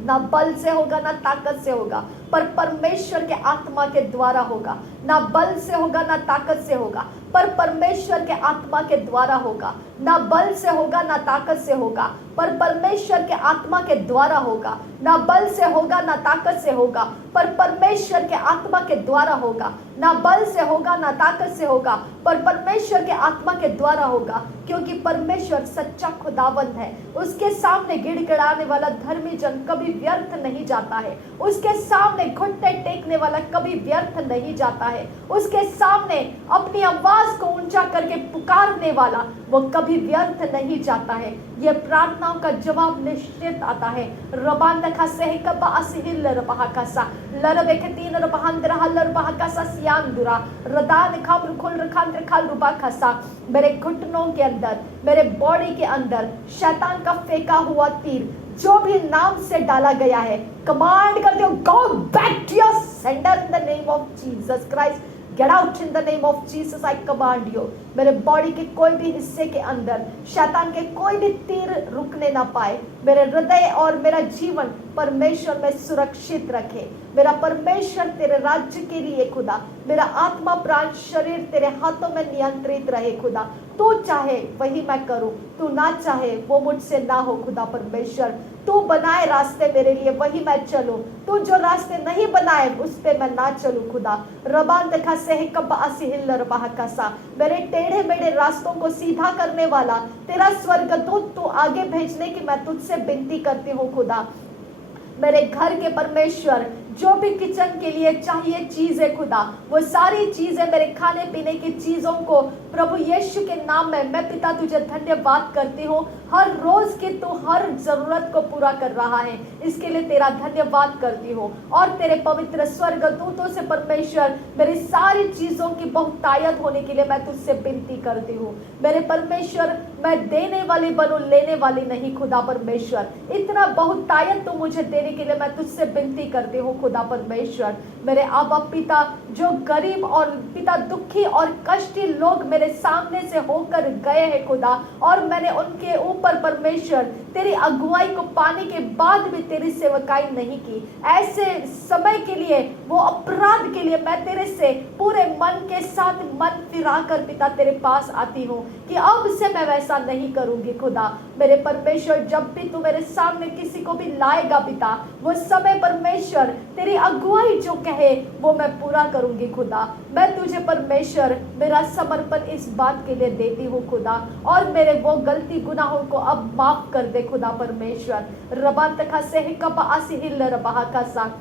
ना बल से होगा ना ताकत से होगा, पर परमेश्वर के आत्मा के द्वारा होगा। ना बल से होगा ना ताकत से होगा, पर परमेश्वर के आत्मा के द्वारा होगा। ना बल से होगा ना ताकत से होगा, पर परमेश्वर के आत्मा के द्वारा होगा। ना बल से होगा ना ताकत से होगा, पर परमेश्वर के आत्मा के द्वारा होगा। ना बल से होगा ना ताकत से होगा, पर परमेश्वर के आत्मा के द्वारा होगा, क्योंकि परमेश्वर सच्चा खुदावंद है। उसके सामने गिड़गिड़ाने वाला धर्मी जन कभी व्यर्थ नहीं जाता है, उसके सामने घुटने टेकने वाला कभी व्यर्थ नहीं जाता है, उसके सामने अपनी आवाज को ऊंचा करके पुकारने वाला वो कभी व्यर्थ नहीं जाता है। यह प्रार्थना प्रार्थनाओं का जवाब निश्चित आता है। रबांद खसे कबा असिहिल रबहा कसा लरबे खतीन रबहांद्र हलर बहा कसा सियांदुरा रदान खबर खुल रखांद्र खल रुबा खसा। मेरे घुटनों के अंदर, मेरे बॉडी के अंदर शैतान का फेंका हुआ तीर जो भी नाम से डाला गया है, कमांड करते हो, go back to your sender in the name of Jesus Christ. Get out in the name of Jesus, I command you. मेरे बॉडी के कोई भी हिस्से के अंदर शैतान के कोई भी तीर रुकने ना पाए। मेरे हृदय और मेरा जीवन परमेश्वर में सुरक्षित रखे। मेरा परमेश्वर तेरे राज्य के लिए खुदा, मेरा आत्मा प्राण शरीर तेरे हाथों में नियंत्रित रहे खुदा। तू चाहे वही मैं करूं, तू ना चाहे वो मुझसे ना हो खुदा परमेश्वर। तू बनाए रास्ते मेरे लिए, वही मैं चलूं। तू जो रास्ते नहीं बनाए उस पे मैं ना चलूं खुदा। रबान देखा से कब असिहिल रबा कसा, मेरे टेढ़े मेढ़े रास्तों को सीधा करने वाला तेरा स्वर्गदूत तू आगे भेजने की मैं तुझसे विनती करती हूँ खुदा। मेरे घर के परमेश्वर जो भी किचन के लिए चाहिए चीजें खुदा, वो सारी चीजें मेरे खाने पीने की चीजों को प्रभु यीशु के नाम में मैं पिता तुझे धन्यवाद करती हूँ। हर रोज की तू हर जरूरत को पूरा कर रहा है, इसके लिए तेरा धन्यवाद करती हूँ। और तेरे पवित्र स्वर्गदूतों से परमेश्वर मेरी सारी चीजों की बहुतायत होने के लिए मैं तुझसे विनती करती हूँ। मेरे परमेश्वर मैं देने वाली बनूं, लेने वाली नहीं खुदा परमेश्वर। इतना बहुतायत तू मुझे देने के लिए मैं तुझसे विनती करती हूँ खुदा परमेश्वर। मेरे आबा पिता जो गरीब और पिता दुखी और कष्टी लोग मेरे सामने से होकर गए हैं खुदा, और मैंने उनके ऊपर परमेश्वर तेरी अगुवाई को पाने के बाद भी तेरी सेवकाई नहीं की, ऐसे समय के लिए, वो अपराध के लिए मैं तेरे से पूरे मन के साथ मन फिरा कर पिता तेरे पास आती हूँ कि अब से मैं वैसा नहीं करूंगी खुदा। मेरे परमेश्वर जब भी तू मेरे सामने किसी को भी लाएगा पिता, वो समय परमेश्वर तेरी अगुवाई जो कहे वो मैं पूरा करूंगी खुदा। मैं तुझे परमेश्वर मेरा समर्पण इस बात के लिए देती हूँ खुदा, और मेरे वो गलती गुनाहों को अब माफ कर दे खुदा परमेश्वर। रबा तखा से कब आसिहिल रबा का सा।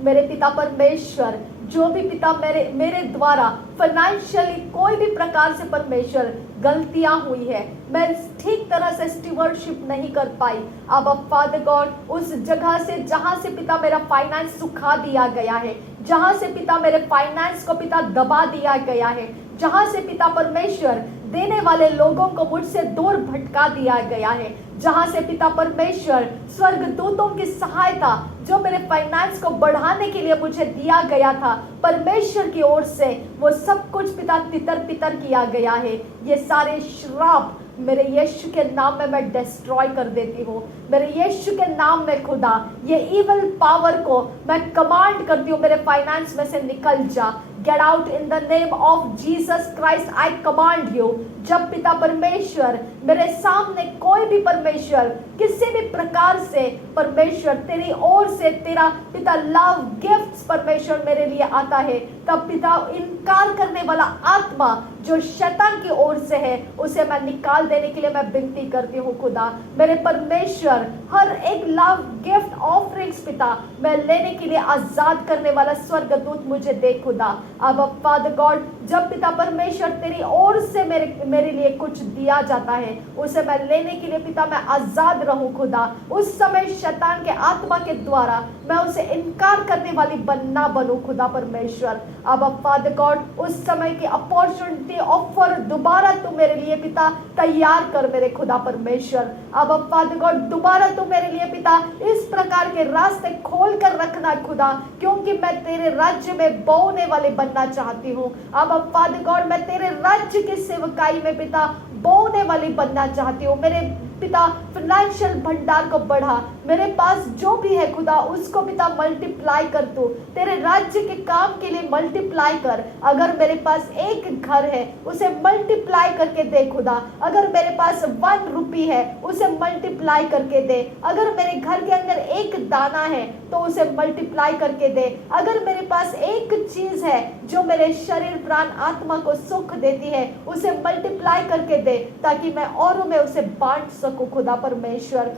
मेरे पिता परमेश्वर जो भी पिता मेरे द्वारा फाइनेंशियली कोई भी प्रकार से परमेश्वर गलतियां हुई है, मैं ठीक तरह से स्टीवर्डशिप नहीं कर पाई, अब फादर गॉड उस जगह से जहां से पिता मेरा फाइनेंस सुखा दिया गया है, जहां से पिता मेरे फाइनेंस को पिता दबा दिया गया है, जहां से पिता परमेश्वर देने वाले लोगों को मुझसे दूर भटका दिया गया है, जहां से पिता परमेश्वर स्वर्गदूतों की सहायता जो मेरे फाइनेंस को बढ़ाने के लिए मुझे दिया गया था परमेश्वर की ओर से, वो सब कुछ पिता तितर बितर किया गया है। ये सारे श्राप मेरे यीशु के नाम में मैं डिस्ट्रॉय कर देती हूँ। मेरे यीशु के नाम में खुदा ये इविल पावर को मैं कमांड करती हूँ, मेरे फाइनेंस में से निकल जा। Gate out in the name of Jesus Christ, I command you. जब पिता परमेश्वर मेरे सामने कोई भी परमेश्वर किसी भी प्रकार से परमेश्वर तेरी ओर से तेरा पिता लव गिफ्ट्स परमेश्वर मेरे लिए आता है, तब पिता इनकार करने वाला आत्मा जो शैतान की ओर से है उसे मैं निकाल देने के लिए मैं विनती करती हूँ खुदा। मेरे परमेश्वर हर एक लव गिफ्ट ऑफरिंग्स पिता मैं लेने के लिए आजाद करने वाला स्वर्गदूत मुझे दे खुदा। अब फादर गॉड जब पिता परमेश्वर तेरी ओर से मेरे लिए कुछ दिया जाता है उसे मैं लेने के लिए पिता मैं आजाद रहूं खुदा। उस समय शैतान के आत्मा के द्वारा मैं उसे इनकार करने वाली बनना बनूं खुदा परमेश्वर। अब फादर गॉड उस समय की अपॉर्चुनिटी ऑफर दोबारा तू मेरे लिए पिता तैयार कर मेरे खुदा परमेश्वर। अब फादर गॉड दोबारा तू मेरे लिए पिता इस प्रकार के रास्ते खोल कर रखना खुदा, क्योंकि मैं तेरे राज्य में बोने वाले बनना चाहती हूँ। अब फादर गॉड मैं तेरे राज्य की सेवकाई में पिता बोने वाली बनना चाहती हूँ। मेरे पिता फाइनेंशियल भंडार को बढ़ा, मेरे पास जो भी है खुदा उसको पिता मल्टीप्लाई कर तू तेरे राज्य के काम के लिए मल्टीप्लाई कर। अगर मेरे पास एक घर है उसे मल्टीप्लाई करके दे खुदा, अगर मेरे पास 1 रुपी है उसे मल्टीप्लाई करके दे, अगर मेरे घर के अंदर एक दाना है तो उसे मल्टीप्लाई करके दे, अगर मेरे पास एक चीज है जो मेरे शरीर प्राण आत्मा को सुख देती है उसे मल्टीप्लाई करके दे, ताकि मैं औरों में उसे बांट सकूं खुदा परमेश्वर।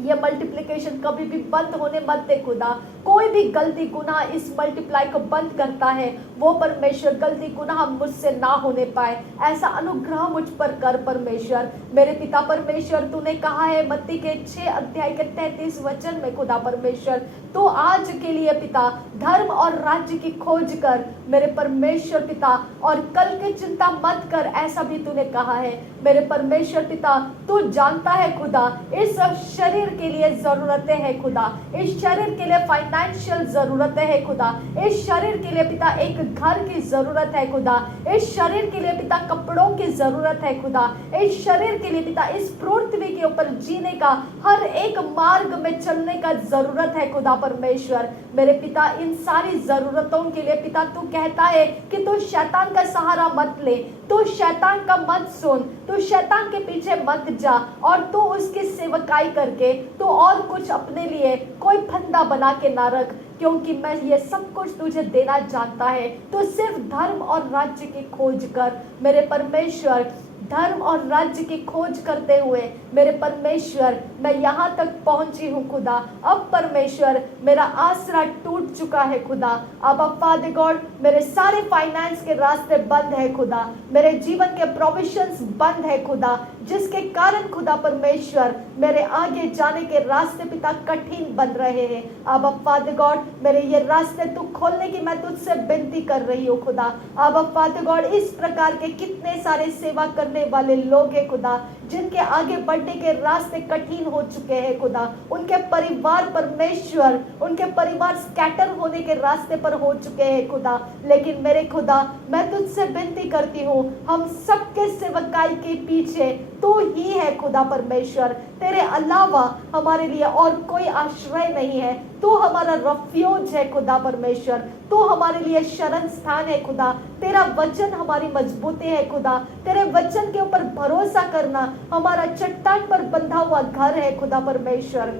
ये मल्टीप्लिकेशन कभी भी बंद होने मत दे खुदा। कोई भी गलती गुनाह इस मल्टीप्लाई को बंद करता है, वो परमेश्वर गलती गुनाह मुझसे ना होने पाए, ऐसा अनुग्रह मुझ पर कर परमेश्वर। मेरे पिता परमेश्वर, तूने कहा है मत्ती के 6 अध्याय के 33 वचन में खुदा परमेश्वर, तो आज के लिए पिता धर्म और राज्य की खोज कर मेरे परमेश्वर पिता, और कल की चिंता मत कर, ऐसा भी तूने कहा है मेरे परमेश्वर पिता। तू जानता है खुदा इस शरीर के लिए जरूरतें हैं खुदा, इस शरीर के लिए फाइनेंशियल जरूरतें हैं खुदा, इस शरीर के लिए पिता एक घर की जरूरत है खुदा, इस शरीर के लिए पिता कपड़ों की जरूरत है खुदा, इस शरीर के लिए पिता इस पृथ्वी के ऊपर जीने का हर एक मार्ग में चलने का जरूरत है खुदा परमेश्वर। मेरे पिता इन सारी जरूरतों के लिए पिता तू कहता है कि तू शैतान का सहारा मत ले, तू शैतान का मत सुन, तू शैतान के पीछे मत जा, और तू उसकी सेवकाई करके तू और कुछ अपने लिए कोई फंदा बना के ना रख, क्योंकि मैं ये सब कुछ तुझे देना चाहता है। तू सिर्फ धर्म और राज्य की खोज कर मेरे परमेश्वर, धर्म और राज्य की खोज करते हुए मेरे परमेश्वर मैं यहाँ तक पहुंची हूँ खुदा। अब परमेश्वर मेरा आसरा टूट चुका है खुदा। अब फादर गॉड मेरे सारे फाइनेंस के रास्ते बंद है खुदा, मेरे जीवन के प्रोविजंस बंद है खुदा, जिसके कारण खुदा परमेश्वर मेरे आगे जाने के रास्ते पिता कठिन बन रहे हैं। अब फादर गॉड मेरे ये रास्ते तू खोलने की मैं तुझसे विनती कर रही हूँ खुदा। अब फादर गॉड इस प्रकार के कितने सारे सेवा करने वाले लोग हैं खुदा, जिनके आगे बढ़ने के रास्ते कठिन हो चुके हैं खुदा, उनके परिवार परमेश्वर, उनके परिवार स्कैटर होने के रास्ते पर हो चुके हैं खुदा। लेकिन मेरे खुदा मैं तुझसे विनती करती हूँ, हम सबके सेवकाई के पीछे तू ही है खुदा परमेश्वर, तेरे अलावा हमारे लिए और कोई आश्रय नहीं है। तू हमारा रफ्यूज है खुदा परमेश्वर, तू हमारे लिए शरण स्थान है खुदा। तेरा वचन हमारी मजबूती है खुदा, तेरे वचन के ऊपर भरोसा करना हमारा चट्टान पर बंधा हुआ घर है खुदा परमेश्वर।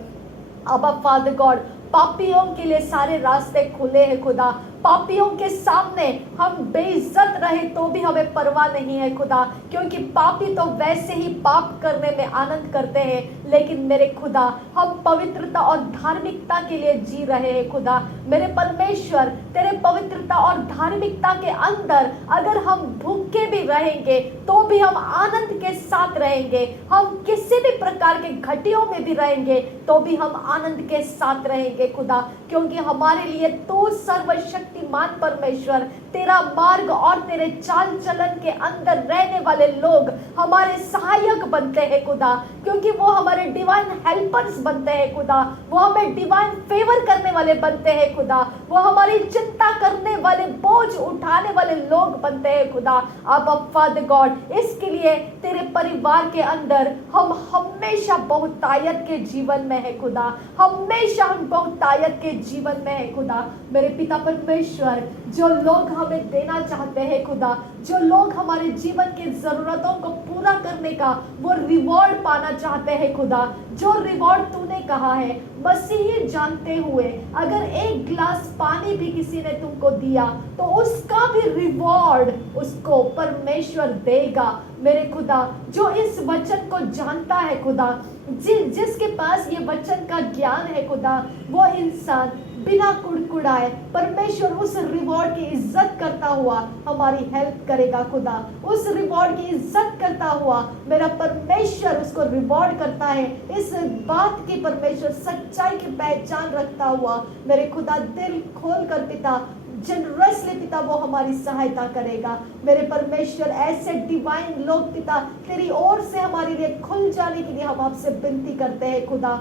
अब फादर गॉड पापियों के लिए सारे रास्ते खुले हैं खुदा, पापियों के सामने हम बेइज्जत रहे तो भी हमें परवाह नहीं है खुदा, क्योंकि पापी तो वैसे ही पाप करने में आनंद करते हैं। लेकिन मेरे खुदा हम पवित्रता और धार्मिकता के लिए जी रहे हैं खुदा। मेरे परमेश्वर तेरे पवित्रता और धार्मिकता के अंदर अगर हम भूखे भी रहेंगे तो भी हम आनंद के साथ रहेंगे, हम किसी भी प्रकार के घटियों में भी रहेंगे तो भी हम आनंद के साथ रहेंगे खुदा, क्योंकि हमारे लिए तो सर्वशक्तिमान परमेश्वर, तेरा मार्ग और तेरे चाल चलन के अंदर रहने वाले लोग हमारे सहायक बनते हैं खुदा, क्योंकि वो हमारे डिवाइन हेल्पर्स बनते हैं खुदा, वो हमें डिवाइन फेवर करने वाले बनते हैं खुदा, वो हमारी चिंता करने वाले, बोझ उठाने वाले लोग बनते हैं खुदा। अब फादर गॉड इसके लिए तेरे परिवार के अंदर हम हमेशा बहुतायत के जीवन में है खुदा, हमेशा हम बहुतायत के जीवन में है खुदा। मेरे पिता परमेश्वर जो लोग हमें देना चाहते हैं खुदा, जो लोग हमारे जीवन की जरूरतों को पूरा करने का वो रिवॉर्ड पाना चाहते हैं खुदा, जो रिवॉर्ड तूने कहा है मसीही जानते हुए अगर एक गिलास पानी भी किसी ने तुमको दिया तो उसका भी रिवॉर्ड उसको परमेश्वर देगा। मेरे खुदा जो इस वचन को जानता है खुदा, जिसके पास ये वचन का ज्ञान है खुदा, वो इंसान बिना कुड़कुड़ाए परमेश्वर उस रिवॉर्ड की इज्जत करता हुआ हमारी हेल्प करेगा खुदा, उस रिवॉर्ड की इज्जत करता हुआ मेरा परमेश्वर उसको रिवॉर्ड करता है। इस बात की परमेश्वर सच्चाई की पहचान रखता हुआ मेरे खुदा दिल खोल कर पिता जनरसली पिता वो हमारी सहायता करेगा। मेरे परमेश्वर ऐसे डिवाइन लोग पिता तेरी ओर से हमारे लिए खुल जाने के लिए हम आपसे विनती करते हैं खुदा।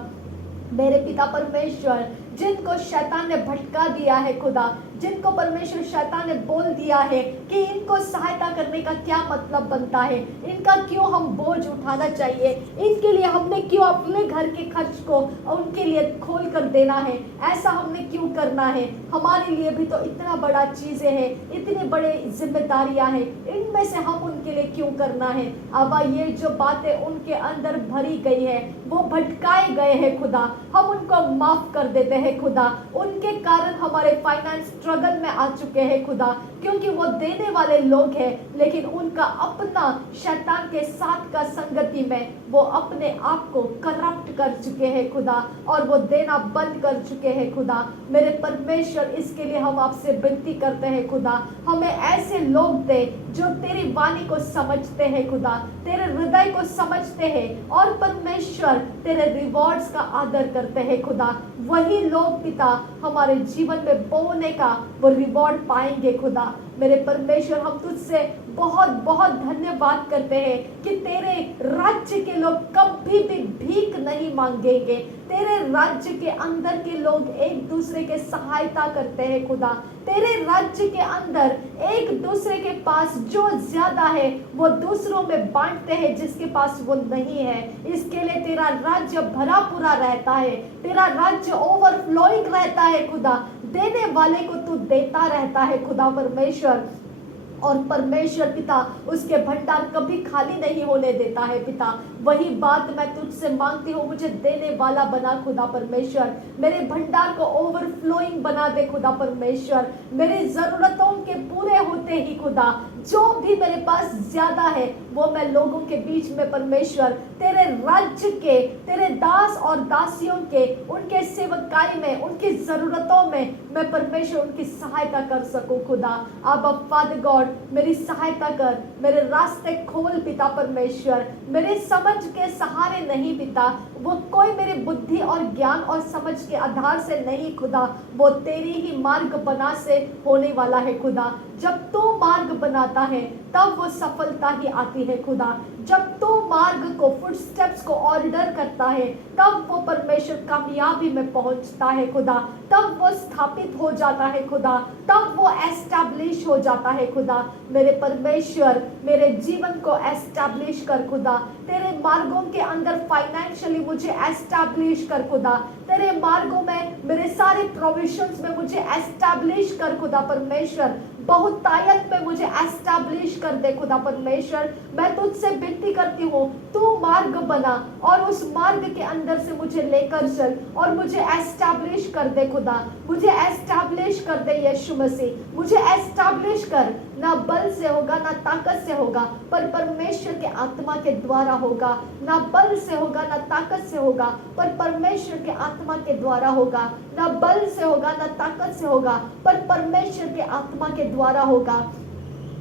मेरे पिता परमेश्वर जिनको शैतान ने भटका दिया है खुदा, जिनको परमेश्वर शैतान ने बोल दिया है कि इनको सहायता करने का क्या मतलब बनता है, इनका क्यों हम बोझ उठाना चाहिए, इनके लिए हमने क्यों अपने घर के खर्च को उनके लिए खोल कर देना है, ऐसा हमने क्यों करना है, हमारे लिए भी तो इतना बड़ा चीजें हैं, इतनी बड़े जिम्मेदारियां हैं, इनमें से हम उनके लिए क्यों करना है। अब ये जो बातें उनके अंदर भरी गई है वो भटकाए गए हैं खुदा, हम उनको माफ कर देते हैं खुदा। उनके कारण हमारे फाइनेंस स्ट्रगल में आ चुके हैं खुदा, क्योंकि वो देने वाले लोग हैं, लेकिन उनका अपना शैतान के साथ का संगति में वो अपने आप को करप्ट कर चुके हैं खुदा, और वो देना बंद कर चुके हैं खुदा। मेरे परमेश्वर, इसके लिए हम आपसे विनती करते हैं खुदा, हमें ऐसे लोग दे जो तेरी वाणी को समझते हैं खुदा, तेरे हृदय को समझते हैं, और परमेश्वर तेरे रिवॉर्ड्स का आदर करते हैं खुदा। वही लोग पिता हमारे जीवन में बोने का वो रिवॉर्ड पाएंगे खुदा। मेरे परमेश्वर, हम तुझसे बहुत बहुत धन्यवाद करते हैं कि तेरे राज्य के लोग कभी भी भीख नहीं मांगेंगे। तेरे राज्य के अंदर के लोग एक दूसरे के सहायता करते हैं खुदा। तेरे राज्य के अंदर एक दूसरे के पास जो ज्यादा है वो दूसरों में बांटते हैं जिसके पास वो नहीं है। इसके लिए तेरा राज्य भरा पूरा रहता है, तेरा राज्य ओवरफ्लोइंग रहता है खुदा। देने वाले को तू देता रहता है खुदा परमेश्वर, और परमेश्वर पिता उसके भंडार कभी खाली नहीं होने देता है पिता। वही बात मैं तुझसे मांगती हूँ, मुझे देने वाला बना खुदा परमेश्वर। मेरे भंडार को ओवरफ्लोइंग बना दे खुदा परमेश्वर। मेरी जरूरतों के पूरे होते ही खुदा जो भी मेरे पास ज्यादा है वो मैं लोगों के बीच में परमेश्वर तेरे राज्य के, तेरे दास और दासियों के, उनके सेवकाई में, उनकी जरूरतों में मैं परमेश्वर उनकी सहायता कर सकूं खुदा। अब फादर गॉड मेरी सहायता कर, मेरे रास्ते खोल पिता परमेश्वर। मेरे समझ के सहारे नहीं पिता, वो कोई मेरी बुद्धि और ज्ञान और समझ के आधार से नहीं खुदा, वो तेरी ही मार्ग बना से होने वाला है खुदा। जब तू मार्ग बनाता है तब वो सफलता ही आती है खुदा। जब तू मार्ग को, फुटस्टेप्स को ऑर्डर करता है तब वो परमेश्वर कामयाबी में पहुंचता है खुदा, तब वो स्थापित हो जाता है खुदा, तब वो एस्टैब्लिश हो जाता है खुदा। मेरे परमेश्वर मेरे जीवन को एस्टैब्लिश कर खुदा, तेरे मार्गों के अंदर फाइनेंशियली मुझे एस्टैब्लिश कर खुदा, तेरे मार्गों में मेरे सारे प्रोविजंस में मुझे एस्टैब्लिश कर खुदा परमेश्वर। बहुतायत में मुझे एस्टैब्लिश कर दे खुदा परमेश्वर। मैं तुझसे विनती करती हूँ, तू मार्ग बना और उस मार्ग के अंदर से मुझे लेकर चल और मुझे एस्टैब्लिश कर दे खुदा, मुझे एस्टैब्लिश कर दे यीशु मसीह, मुझे एस्टैब्लिश कर। ना बल से होगा, ना ताकत से होगा, पर परमेश्वर के आत्मा के द्वारा होगा। ना बल से होगा, ना ताकत से होगा, पर परमेश्वर के आत्मा के द्वारा होगा। ना बल से होगा, ना ताकत से होगा, पर परमेश्वर के आत्मा के द्वारा होगा।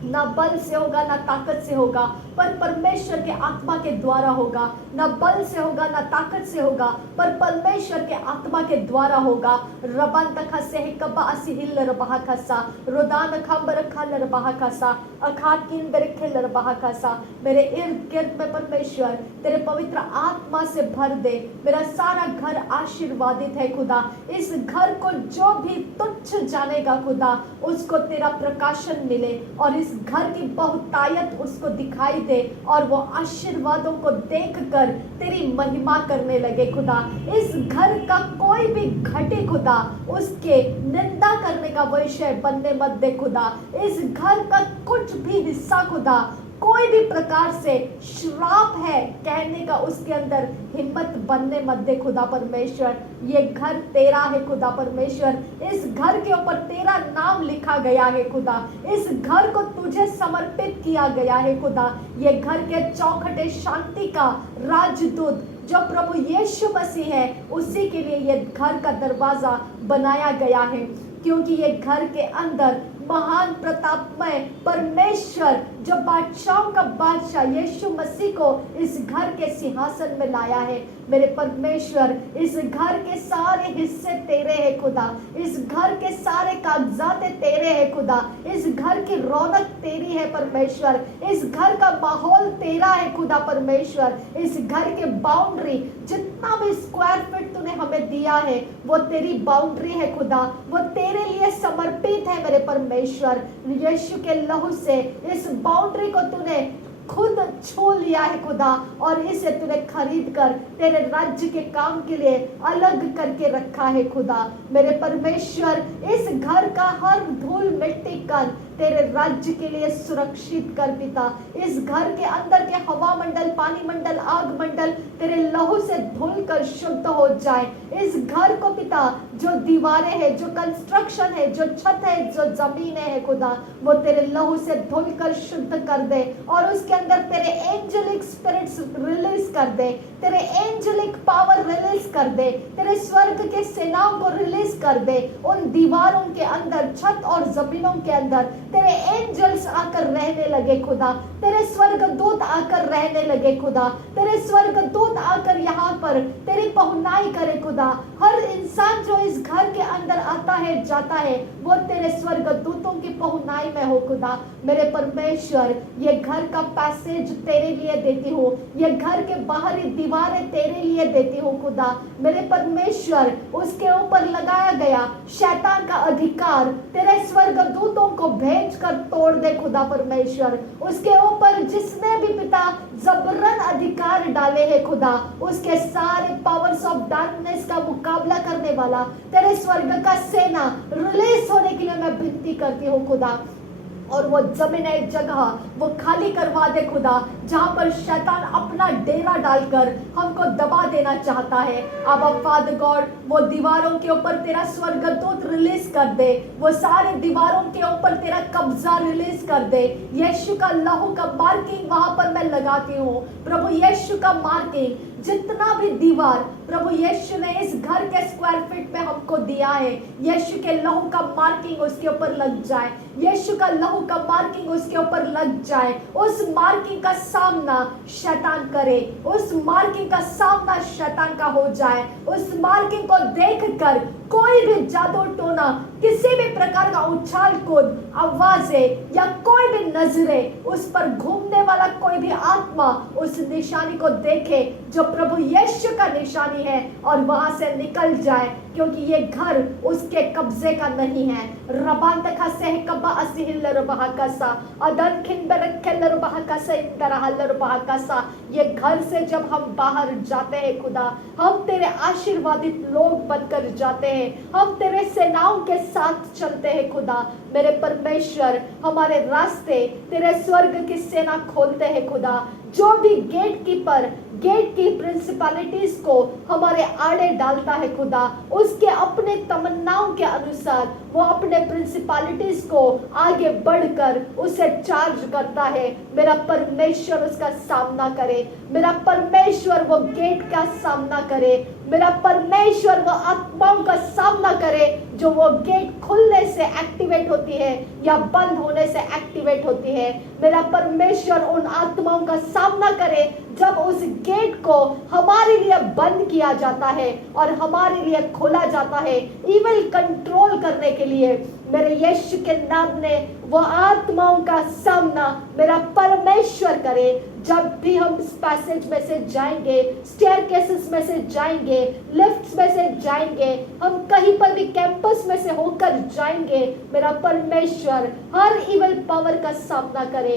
ना बल से होगा, ना ताकत से होगा, पर परमेश्वर के आत्मा के द्वारा होगा। ना बल से होगा, ना ताकत से होगा, पर परमेश्वर के आत्मा के द्वारा होगा। रबन तखसे कबा असिहिल रबहकसा, रोदान खंबर खल रबहकसा, अखाकिन बरखल रबहकसा। मेरे इर्द गिर्द में परमेश्वर तेरे पवित्र आत्मा से भर दे। मेरा सारा घर आशीर्वादित है खुदा। इस घर को जो भी तुच्छ जानेगा खुदा, उसको तेरा प्रकाशन मिले और इस घर की बहुतायत उसको दिखाई दे और वो आशीर्वादों को देखकर तेरी महिमा करने लगे खुदा। इस घर का कोई भी घटे खुदा, उसके निंदा करने का विषय बनने मत दे खुदा। इस घर का कुछ भी हिस्सा खुदा कोई भी प्रकार से श्राप है कहने का उसके अंदर हिम्मत बनने मत दे खुदा परमेश्वर। ये घर तेरा है खुदा परमेश्वर। इस घर के ऊपर तेरा नाम लिखा गया है खुदा। इस घर को तुझे समर्पित किया गया है खुदा। ये घर के चौखटे शांति का राजदूत जो प्रभु यीशु मसीह है, उसी के लिए ये घर का दरवाजा बनाया गया है, क्योंकि ये घर के अंदर महान प्रतापमय परमेश्वर जो बादशाहों का बादशाह यीशु मसीह को इस घर के सिंहासन में लाया है। मेरे परमेश्वर इस घर के सारे हिस्से तेरे हैं खुदा। इस घर के सारे कागजात तेरे हैं खुदा। इस घर की रौनक तेरी है परमेश्वर। इस घर का माहौल तेरा है खुदा परमेश्वर। इस घर के बाउंड्री जितना भी स्क्वायर फीट तूने हमें दिया है वो तेरी बाउंड्री है खुदा, वो तेरे लिए समर्पित है मेरे परमेश्वर। यीशु के लहू से इस बाउंड्री को तूने खुद छू लिया है खुदा और इसे तूने खरीद कर तेरे राज्य के काम के लिए अलग करके रखा है खुदा। मेरे परमेश्वर इस घर का हर धूल मिट्टी कण तेरे राज्य के लिए सुरक्षित कर पिता। इस घर के अंदर के हवा मंडल, पानी मंडल, आग मंडल तेरे लहू से धुलकर शुद्ध हो जाए। इस घर को पिता, जो दीवारें हैं, जो कंस्ट्रक्शन है, जो छत है, जो जमीनें हैं खुदा, वो तेरे लहू से धुलकर शुद्ध कर दे और उसके अंदर तेरे एंजेलिक स्पिरिट्स रिलीज कर दे, तेरे एंजेलिक पावर रिलीज कर दे, तेरे स्वर्ग के सेनाओं को रिलीज कर दे। उन दीवारों के अंदर, छत और जमीनों के अंदर तेरे एंजल्स आकर रहने लगे खुदा, तेरे स्वर्गदूत आकर रहने लगे खुदा, तेरे स्वर्गदूत आकर यहाँ पर तेरी पहुनाई करे खुदा। हर इंसान जो इस घर के अंदर आता है, जाता है, वो तेरे स्वर्गदूतों की पहुनाई में हो खुदा। मेरे परमेश्वर, ये घर का पैसेज तेरे लिए देती हूँ, ये घर के बाहरी दीवारें तेरे लिए देती हूँ खुदा। मेरे परमेश्वर, उसके ऊपर लगाया गया शैतान का अधिकार तेरे स्वर्गदूतों को भेज कर तोड़ दे खुदा परमेश्वर। उसके ऊपर जिसने भी पिता जबरन अधिकार डाले हैं खुदा, उसके सारे पावर्स ऑफ डार्कनेस का मुकाबला करने वाला तेरे स्वर्ग का सेना रिलीज होने के लिए मैं विनती करती हूँ खुदा। और वो जमीन, एक जगह वो खाली करवा दे खुदा, जहां पर शैतान अपना डेरा डालकर हमको दबा देना चाहता है। अब फादर गॉड, वो दीवारों के ऊपर तेरा स्वर्गदूत रिलीज कर दे, वो सारे दीवारों के ऊपर तेरा कब्जा रिलीज कर दे। यीशु का लहू का मार्किंग वहां पर मैं लगाती हूँ प्रभु, यीशु का मार्किंग, जितना भी दीवार प्रभु यीशु ने इस घर के स्क्वायर फीट में हमको दिया है, यीशु के लहू का मार्किंग उसके ऊपर लग जाए, यीशु का लहू का मार्किंग उसके ऊपर लग जाए। उस मार्किंग का सामना शैतान करे, उस मार्किंग का सामना शैतान का हो जाए। उस मार्किंग को देखकर कोई भी जादू टोना, किसी भी प्रकार का उछाल कूद, आवाजें या कोई भी नजरें, उस पर घूमने वाला कोई भी आत्मा उस निशानी को देखे जो प्रभु यीशु का निशानी है और वहां से निकल जाए, क्योंकि ये घर उसके कब्जे का नहीं है। रबांतका सहकबा असिहिल्लर बहाकसा अदनखिन बरखेल्लर बहाकसा इंदरहल्लर बहाकसा। ये घर से जब हम बाहर जाते हैं खुदा, हम तेरे आशीर्वादित लोग बनकर जाते हैं, हम तेरे सेनाओं के साथ चलते हैं खुदा। मेरे परमेश्वर, हमारे रास्ते तेरे स्वर्ग की सेना खोलते हैं खुदा। जो भी गेट कीपर, गेट की प्रिंसिपैलिटीज को हमारे आड़े डालता है खुदा, उसके अपने तमन्नाओं के अनुसार वो अपने प्रिंसिपैलिटीज को आगे बढ़कर उसे चार्ज करता है। मेरा परमेश्वर उसका सामना करे, मेरा परमेश्वर वो गेट का सामना करे, मेरा परमेश्वर वो आत्माओं का सामना करे जो वो गेट खुलने से एक्टिवेट होती है या बंद होने से एक्टिवेट होती है। मेरा परमेश्वर उन आत्माओं का सामना करे जब उस गेट को हमारे लिए बंद किया जाता है और हमारे लिए खोला जाता है इविल कंट्रोल करने के लिए। मेरे यीशु के नाम ने वो आत्माओं का सामना मेरा परमेश्वर करे। जब भी हम इस पैसेज में से जाएंगे, स्टेयरकेसेस में से जाएंगे, लिफ्ट्स में से जाएंगे, हम कहीं पर भी कैंपस में से होकर जाएंगे, मेरा परमेश्वर हर इविल पावर का सामना करे,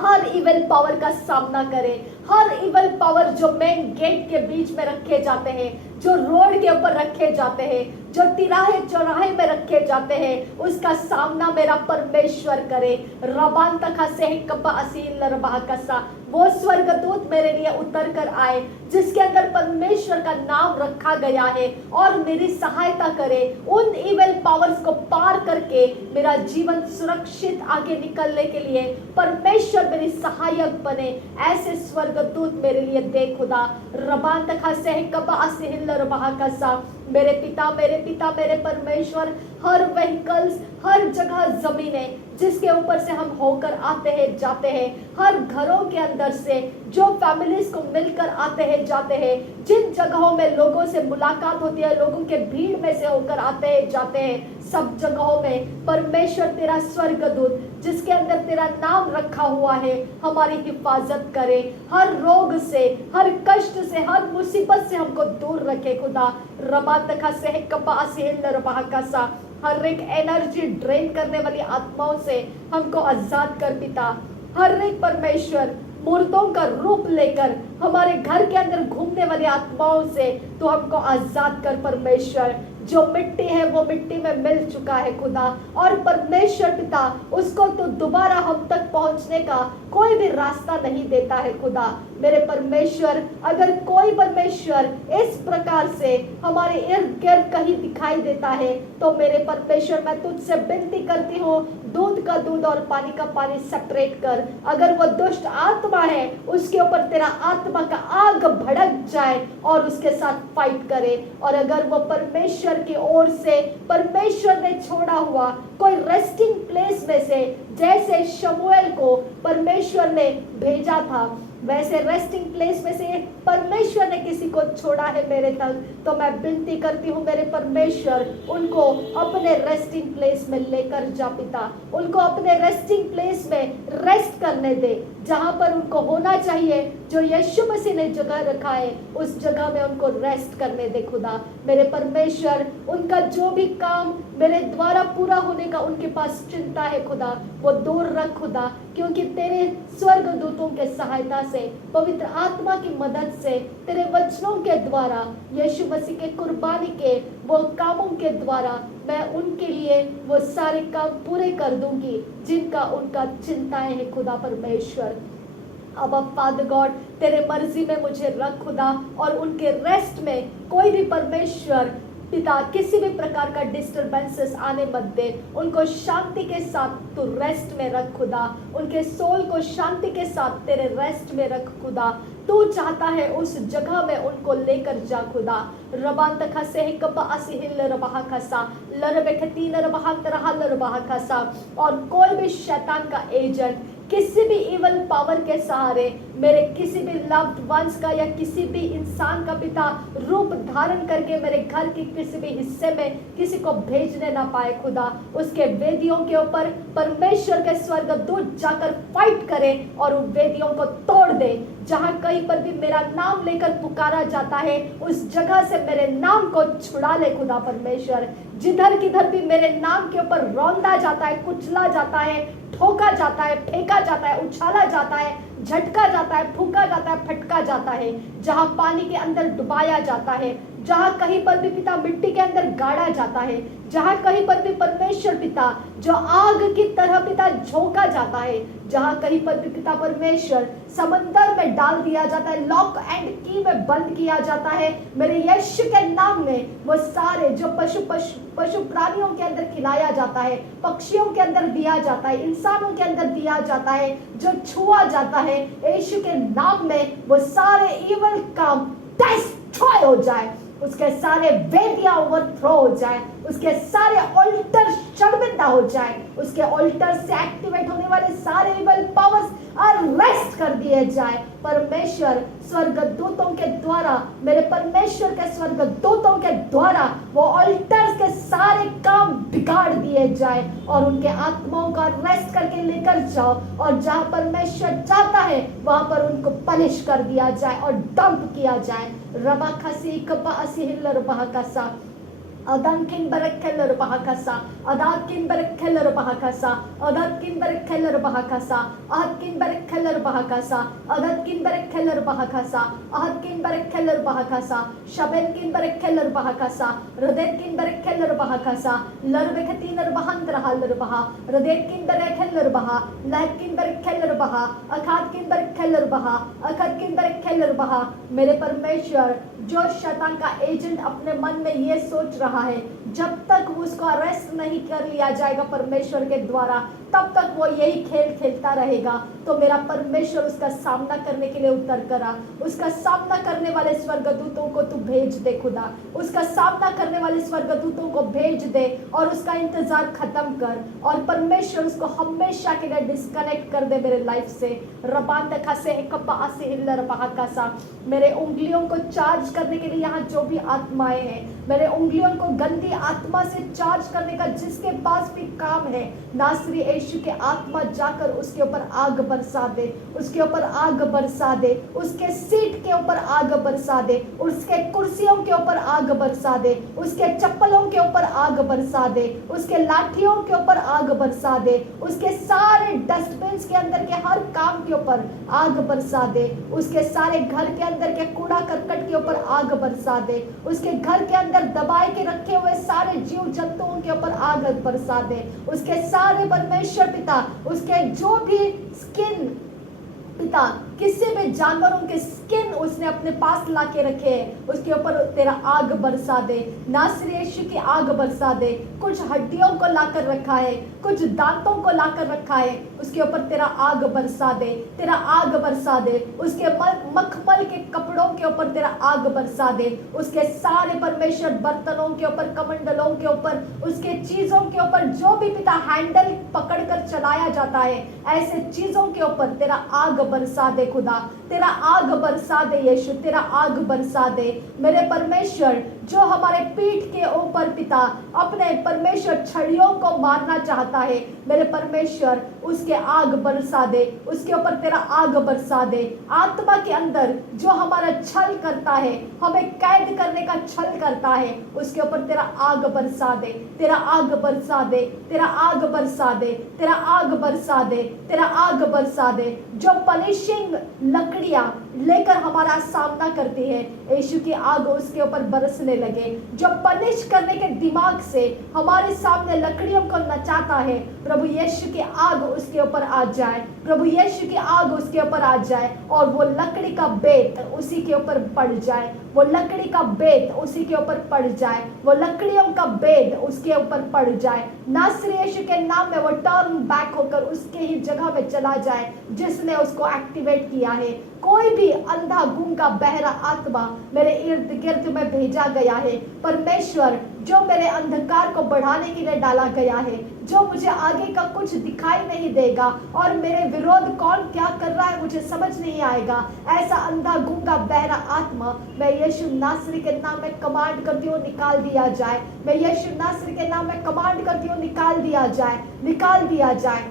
हर इविल पावर का सामना करे, हर इविल पावर जो मेन गेट के बीच में रखे जाते हैं, जो रोड के ऊपर रखे जाते हैं, जो तिराहे चौराहे में रखे जाते हैं, उसका सामना मेरा परमेश्वर करे। रबान तखा से कब्बा असील रबाकसा, वो स्वर्गदूत मेरे लिए उतर कर आए जिसके अंदर परमेश्वर का नाम रखा गया है और मेरी सहायता करे उन इविल पावर्स को पार करके मेरा जीवन सुरक्षित आगे निकलने के लिए। परमेश्वर मेरी सहायक बने, ऐसे स्वर्गदूत मेरे लिए दे खुदा। रबान तखा से कब्बा असील रबाकसा, मेरे पिता, मेरे पिता, मेरे परमेश्वर, हर व्हीकल्स, हर जगह जमीनें जिसके ऊपर से हम होकर आते हैं जाते हैं, हर घरों के अंदर से जो फैमिलीज को मिलकर आते हैं जाते हैं, जिन जगहों में लोगों से मुलाकात होती है, लोगों के भीड़ में से होकर आते हैं जाते हैं, सब जगहों में परमेश्वर तेरा स्वर्गदूत जिसके अंदर तेरा नाम रखा हुआ है हमारी हिफाजत करे। हर रोग से, हर कष्ट से, हर मुसीबत से हमको दूर रखे खुदा। रबा तखा से कब्बा से रबाकसा, हर एक एनर्जी ड्रेन करने वाली आत्माओं से हमको आजाद कर पिता। हर एक परमेश्वर मूर्तों का रूप लेकर हमारे घर के अंदर घूमने वाली आत्माओं से तो हमको आजाद कर परमेश्वर। जो मिट्टी है वो मिट्टी में मिल चुका है खुदा। और परमेश्वर पिता उसको तो दोबारा हम तक पहुंचने का कोई भी रास्ता नहीं देता है खुदा। मेरे परमेश्वर, अगर कोई परमेश्वर इस प्रकार से हमारे इर्द गिर्द कहीं दिखाई देता है तो मेरे परमेश्वर मैं तुझसे विनती करती हूँ, दूध का दूध और पानी का पानी सेपरेट कर। अगर वो दुष्ट आत्मा है उसके ऊपर तेरा आत्मा का आग भड़क जाए और उसके साथ फाइट करे। और अगर वो परमेश्वर की ओर से परमेश्वर ने छोड़ा हुआ कोई रेस्टिंग प्लेस में से, जैसे शमूएल को परमेश्वर ने भेजा था, वैसे रेस्टिंग प्लेस में से परमेश्वर ने किसी को छोड़ा है मेरे तक, तो मैं विनती करती हूँ मेरे परमेश्वर उनको अपने रेस्टिंग प्लेस में लेकर जा पिता। उनको अपने रेस्टिंग प्लेस में रेस्ट करने दे, जहां पर उनको होना चाहिए, जो यीशु मसीह ने जगह रखा है उस जगह में उनको रेस्ट करने दे खुदा। मेरे परमेश्वर, उनका जो भी काम मेरे द्वारा पूरा होने का उनके पास चिंता है खुदा, वो दूर रख खुदा, क्योंकि तेरे स्वर्गदूतों के सहायता से, पवित्र आत्मा की मदद से, तेरे वचनों के द्वारा, यीशु मसीह के कुर्बानी के वो कामों के द्वारा मैं उनके लिए वो सारे काम पूरे कर दूंगी जिनका उनका चिंताएं हैं खुदा परमेश्वर। अब फादर गॉड तेरे मर्जी में मुझे रख खुदा, और उनके रेस्ट में कोई भी परमेश्वर पिता किसी भी प्रकार का डिस्टर्बेंसेस आने मत दे। उनको शांति के साथ तू रेस्ट में रख खुदा, उनके सोल को शांति के साथ तेरे रेस्ट में रख खुदा। तू चाहता है उस जगह में उनको लेकर जा खुदा। रबान तखा से कपा असिहिल रबाहा खसा लरबेखतीन रबाहा तरहा लरबाहा खसा। और कोई भी शैतान का एजेंट किसी भी इवल पावर के सहारे मेरे किसी भी लव्ड वंस का या किसी भी इंसान का पिता रूप धारण करके मेरे घर के किसी भी हिस्से में किसी को भेजने ना पाए खुदा। उसके वेदियों के ऊपर परमेश्वर के स्वर्गदूत जाकर फाइट करे और उन वेदियों को तोड़ दे। जहां कहीं पर भी मेरा नाम लेकर पुकारा जाता है उस जगह से मेरे नाम को छुड़ा ले खुदा परमेश्वर। जिधर किधर भी मेरे नाम के ऊपर रौंदा जाता है, कुचला जाता है, ठोका जाता है, फेंका जाता है, उछाला जाता है, झटका जाता है, फूका जाता है, फटका जाता है, जहां पानी के अंदर डुबाया जाता है, जहां कहीं पर भी पिता मिट्टी के अंदर गाड़ा जाता है, जहां कहीं पर भी परमेश्वर पिता जो आग की तरह पिता झोंका जाता है, जहां कहीं पर भी पिता परमेश्वर समंदर में डाल दिया जाता है, लॉक एंड की में बंद किया जाता है, मेरे यीशु के नाम में वो सारे जो पशु प्राणियों के अंदर खिलाया जाता है, पक्षियों के अंदर दिया जाता है, इंसानों के अंदर दिया जाता है, जो छुआ जाता है, यीशु के नाम में वो सारे इवल काम डिस्ट्रॉय हो जाए, उसके सारे वेदियां ओवरथ्रो हो जाए, उसके सारे ऑल्टर शर्मिंदा हो जाए, उसके ऑल्टर से एक्टिवेट होने वाले सारे इवल पावर्स अरेस्ट कर दिए जाए। परमेश्वर स्वर्गदूतों के द्वारा, मेरे परमेश्वर के स्वर्गदूतों के द्वारा वो ऑल्टर्स के सारे काम बिगाड़ दिए जाए और उनके आत्माओं का रेस्ट करके लेकर जाओ, और जहां परमेश्वर चाहता है वहां पर उनको पनिश कर दिया जाए और डंप किया जाए। रबा खसी कपा असिहिल रबा कसा Adan kin berekkeller bahakasa, adat kin berekkeller bahakasa, adat kin berekkeller bahakasa, ahat kin berekkeller bahakasa, adat kin berekkeller bahakasa, ahat kin berekkeller bahakasa, shabel kin berekkeller bahakasa, radet kin berekkeller bahakasa, larbekatiner bahantra haller baha, radet kin berekkeller baha, lahat kin berekkeller baha, akhat kin berekkeller baha, akhat kin berekkeller baha। मेरे परमेश्वर, जो शैतान का agent अपने मन में ये सोच रहा है जब तक उसको अरेस्ट नहीं कर लिया जाएगा परमेश्वर के द्वारा, तब तक वो यही खेल खेलता रहेगा, तो मेरा परमेश्वर उसका सामना करने के लिए उतर कर आ, उसका सामना करने वाले स्वर्गदूतों को तू भेज दे खुदा, उसका सामना करने वाले स्वर्गदूतों को भेज दे और उसका इंतजार खत्म कर, और परमेश्वर उसको हमेशा के लिए डिस्कनेक्ट कर दे मेरे लाइफ से। रबान तखा से कपासे हिल्लर बहाकासा, मेरे उंगलियों को चार्ज करने के लिए यहाँ जो भी आत्माएं हैं, मेरे उंगलियों को गंदी आत्मा से चार्ज करने का जिसके पास भी काम है, नासरी यीशु के आत्मा जाकर उसके ऊपर आग बरसा दे, उसके ऊपर आग बरसा दे, उसके सीट के ऊपर आग बरसा दे, उसके कुर्सियों के ऊपर आग बरसा दे, उसके चप्पलों के ऊपर आग बरसा दे, उसके लाठियों के ऊपर आग बरसा दे, उसके सारे डस्टबिन के अंदर के हर काम के ऊपर आग बरसा दे, उसके सारे घर के अंदर के कूड़ा करकट के ऊपर आग बरसा दे, उसके घर के अंदर दबाए के रखे हुए सारे जीव जंतुओं के ऊपर आग बरसा दे, उसके सारे परमेश्वर पिता उसके जो भी स्किन पिता किसी भी जानवरों के स्किन उसने अपने पास ला के रखे हैं उसके ऊपर तेरा आग बरसा दे, नासरी यीशु की आग बरसा दे। कुछ हड्डियों को लाकर रखा है, कुछ दांतों को लाकर रखा है, उसके ऊपर तेरा आग बरसा दे, तेरा आग बरसा दे। उसके मखमल के कपड़ों के ऊपर तेरा आग बरसा दे, उसके सारे परमेश्वर बर्तनों के ऊपर, कमंडलों के ऊपर, उसके चीजों के ऊपर जो भी पिता हैंडल पकड़कर चलाया जाता है, ऐसे चीजों के ऊपर तेरा आग बरसा दे खुदा, तेरा आग बरसा दे यीशु, तेरा आग बरसा दे मेरे परमेश्वर। जो हमारे पीठ के ऊपर पिता अपने परमेश्वर छड़ियों को मारना चाहता है, मेरे परमेश्वर उसके आग बरसा दे, उसके ऊपर तेरा आग बरसा दे। आत्मा के अंदर जो हमारा छल करता है, हमें कैद करने का छल करता है, उसके ऊपर तेरा आग बरसा दे, तेरा आग बरसा दे, तेरा आग बरसा दे, तेरा आग बरसा दे, तेरा आग बरसा दे। जो पनिशिंग लकड़ियां लेकर हमारा सामना करती है, यीशु की आग उसके ऊपर बरसने लगे। जो पनिश करने के दिमाग से हमारे सामने लकड़ियों को नचाता है, प्रभु यीशु की आग उसके ऊपर आ जाए, प्रभु यीशु की आग उसके ऊपर आ जाए और वो लकड़ी का बेत उसी के ऊपर पड़ जाए, वो लकड़ी का बेत उसी के ऊपर पड़ जाए, वो लकड़ियों का बेत उसके ऊपर पड़ जाए। नासरी यीशु के नाम में वो टर्न बैक होकर उसके ही जगह में चला जाए जिसने उसको एक्टिवेट किया है। कोई भी अंधा गूंगा बहरा आत्मा मेरे इर्द गिर्द में भेजा गया है, परमेश्वर जो मेरे अंधकार को बढ़ाने के लिए डाला गया है, जो मुझे आगे का कुछ दिखाई नहीं देगा और मेरे विरोध कौन क्या कर रहा है मुझे समझ नहीं आएगा, ऐसा अंधा गूंगा बहरा आत्मा मैं यीशु नासरी के नाम में कमांड करती हूँ निकाल दिया जाए, मैं यीशु नासरी के नाम में कमांड करती हूँ निकाल दिया जाए, निकाल दिया जाए,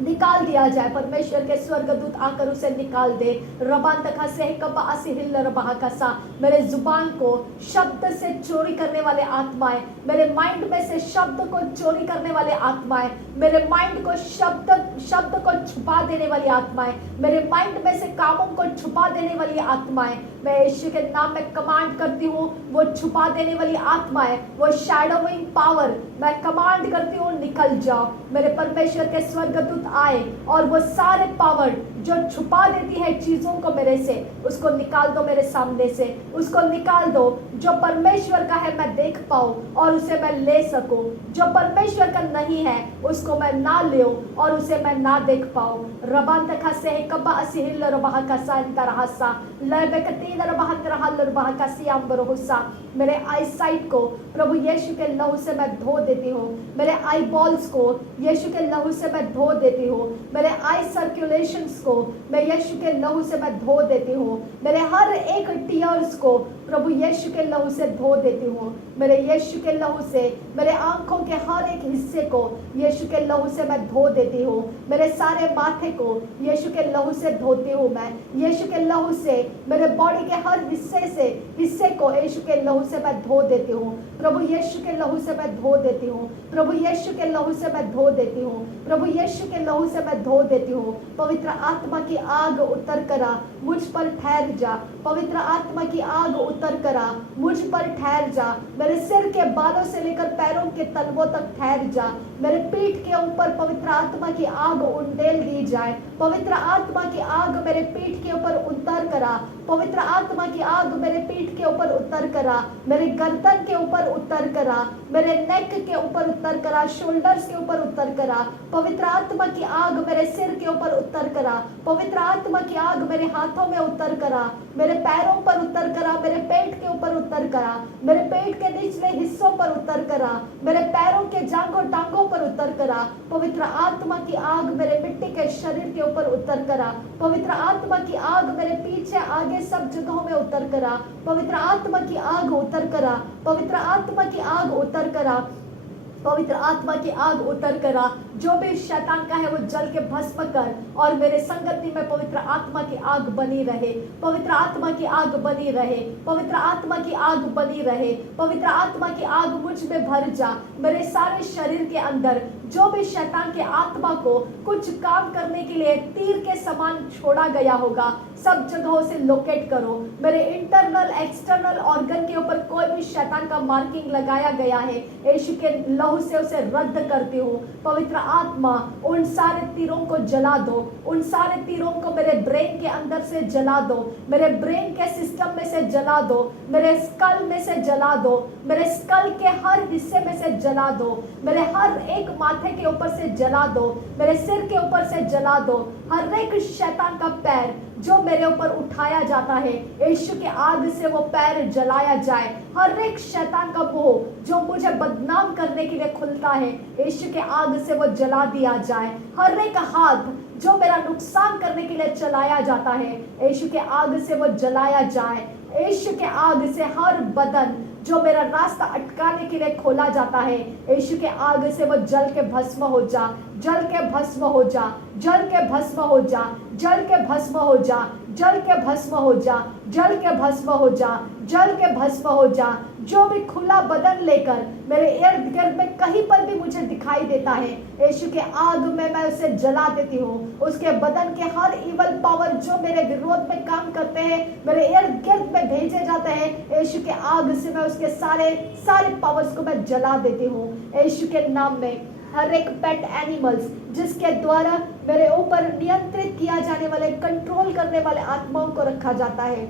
निकाल दिया जाए। परमेश्वर के स्वर्गदूत आकर उसे निकाल दे। रबान तक से कबा आसी हिल रबा कसा, मेरे जुबान को शब्द से चोरी करने वाले आत्माएं, मेरे माइंड में से शब्द को चोरी करने वाले आत्माएं, मेरे माइंड को शब्द को छुपा देने वाली आत्माएं, मेरे माइंड में से कामों को छुपा देने वाली आत्माएं, मैं यीशु के नाम में कमांड करती हूँ वो छुपा देने वाली आत्माएं, वो शैडोइंग पावर मैं कमांड करती हूँ निकल जाओ। मेरे परमेश्वर के स्वर्गदूत आए और वो सारे पावर जो छुपा देती है चीजों को मेरे से, उसको निकाल दो मेरे सामने से, उसको निकाल दो। जो परमेश्वर का है मैं देख पाऊं और उसे मैं ले सकूं, जो परमेश्वर का नहीं है उसको मैं ना ले और उसे मैं ना देख पाऊं। रबान तक से कबा असी हिल रबा कसा इंतरहसा लबकतीन रबा तरहल रबा कसियाम बरहुसा, मेरे आई साइट को प्रभु यीशु के लहू से मैं धो देती हूँ, मेरे आई बॉल्स को यीशु के लहू से मैं धो देती हूँ, मेरे आई सर्कुलेशंस को मैं यीशु के लहू से मैं धो देती हूँ, मेरे हर एक टीयर्स को प्रभु यीशु के लहू से धो देती हूँ, मेरे यीशु के लहू से मेरे आंखों के हर एक हिस्से को यीशु के लहू से मैं धो देती हूँ, मेरे सारे माथे को यीशु के लहू से धोती हूँ, मैं यीशु के लहू से मेरे बॉडी के हर हिस्से को यीशु के लहू से मैं धो देती हूँ, प्रभु यीशु के लहू से मैं धो देती हूँ, प्रभु यीशु के लहू से मैं धो देती हूँ, प्रभु यीशु के लहू से मैं धो देती हूँ। पवित्र आत्मा की आग उतर करा मुझ पर ठहर जा, पवित्र आत्मा की आग उतर करा मुझ पर ठहर जा, मेरे सिर के बालों से लेकर पैरों के तलवों तक ठहर जा, मेरे पीठ के ऊपर पवित्र आत्मा की आग उंडेल दी जाए, पवित्र आत्मा की आग मेरे पीठ के ऊपर उतर करा, पवित्र आत्मा की आग मेरे पीठ के ऊपर उतर करा, मेरे गर्दन के ऊपर उतर करा, मेरे नेक के ऊपर उतर करा, शोल्डर्स के ऊपर उतर करा, पवित्र आत्मा की आग मेरे सिर के ऊपर उतर करा, पवित्र आत्मा की आग मेरे हाथों में उतर करा, मेरे पैरों पर उतर करा, मेरे पेट के ऊपर उतर करा, मेरे पेट के निचले हिस्सों पर उतर करा, मेरे पैरों के टांगों पर उतर करा, पवित्र आत्मा की आग मेरे मिट्टी के शरीर के ऊपर उतर करा, पवित्र आत्मा की आग मेरे पीछे आगे सब जगहों में उतर करा, पवित्र आत्मा की आग उतर करा, पवित्र आत्मा की आग उतर करा, पवित्र आत्मा की आग उतर करा। जो भी शैतान का है वो जल के भस्म कर और मेरे संगति में पवित्र आत्मा की आग बनी रहे, पवित्र आत्मा की आग बनी रहे, पवित्र आत्मा की आग बनी रहे, पवित्र आत्मा की आग मुझ में भर जा। मेरे सारे शरीर के अंदर जो भी शैतान के आत्मा को कुछ काम करने के लिए तीर के समान छोड़ा गया होगा, सब जगहों से लोकेट करो। मेरे इंटरनल एक्सटर्नल ऑर्गन के ऊपर कोई भी शैतान का मार्किंग लगाया गया है, यीशु के लहू से उसे रद्द करती हूँ। पवित्र आत्मा उन सारे तीरों को जला दो, उन सारे तीरों को मेरे ब्रेन के अंदर से जला दो, मेरे ब्रेन के सिस्टम में से जला दो, मेरे स्कल में से जला दो, मेरे स्कल के हर हिस्से में से जला दो, मेरे हर एक माथे के ऊपर से जला दो, मेरे सिर के ऊपर से जला दो। हर एक शैतान का पैर जो मेरे ऊपर उठाया जाता है, यीशु के आग से वो पैर जलाया जाए। हर एक शैतान का मुंह जो मुझे बदनाम करने के लिए खुलता है, यीशु के आग से वो जला दिया जाए। हर एक हाथ जो मेरा नुकसान करने के लिए चलाया जाता है, यीशु के आग से वो जलाया जाए। यीशु के आग से हर बदन जो मेरा रास्ता अटकाने के लिए खोला जाता है, यीशु के आग से वो जल के भस्म हो जा, जल के भस्म हो जा, जल के भस्म हो जा, जल के भस्म हो जा, जल के भस्म हो जा, जल के भस्म हो जा, जल के भस्म हो जा। जो भी खुला बदन लेकर मेरे इर्द गिर्द में कहीं पर भी मुझे दिखाई देता है, यीशु के आग में मैं उसे जला देती हूँ। उसके बदन के हर इवल पावर जो मेरे विरोध में काम करते हैं, मेरे इर्द गिर्द में भेजे जाते हैं, यीशु के आग से मैं उसके सारे पावर्स को मैं जला देती हूँ। यीशु के नाम में हर एक पेट एनिमल्स जिसके द्वारा मेरे ऊपर नियंत्रित किया जाने वाले, कंट्रोल करने वाले आत्माओं को रखा जाता है,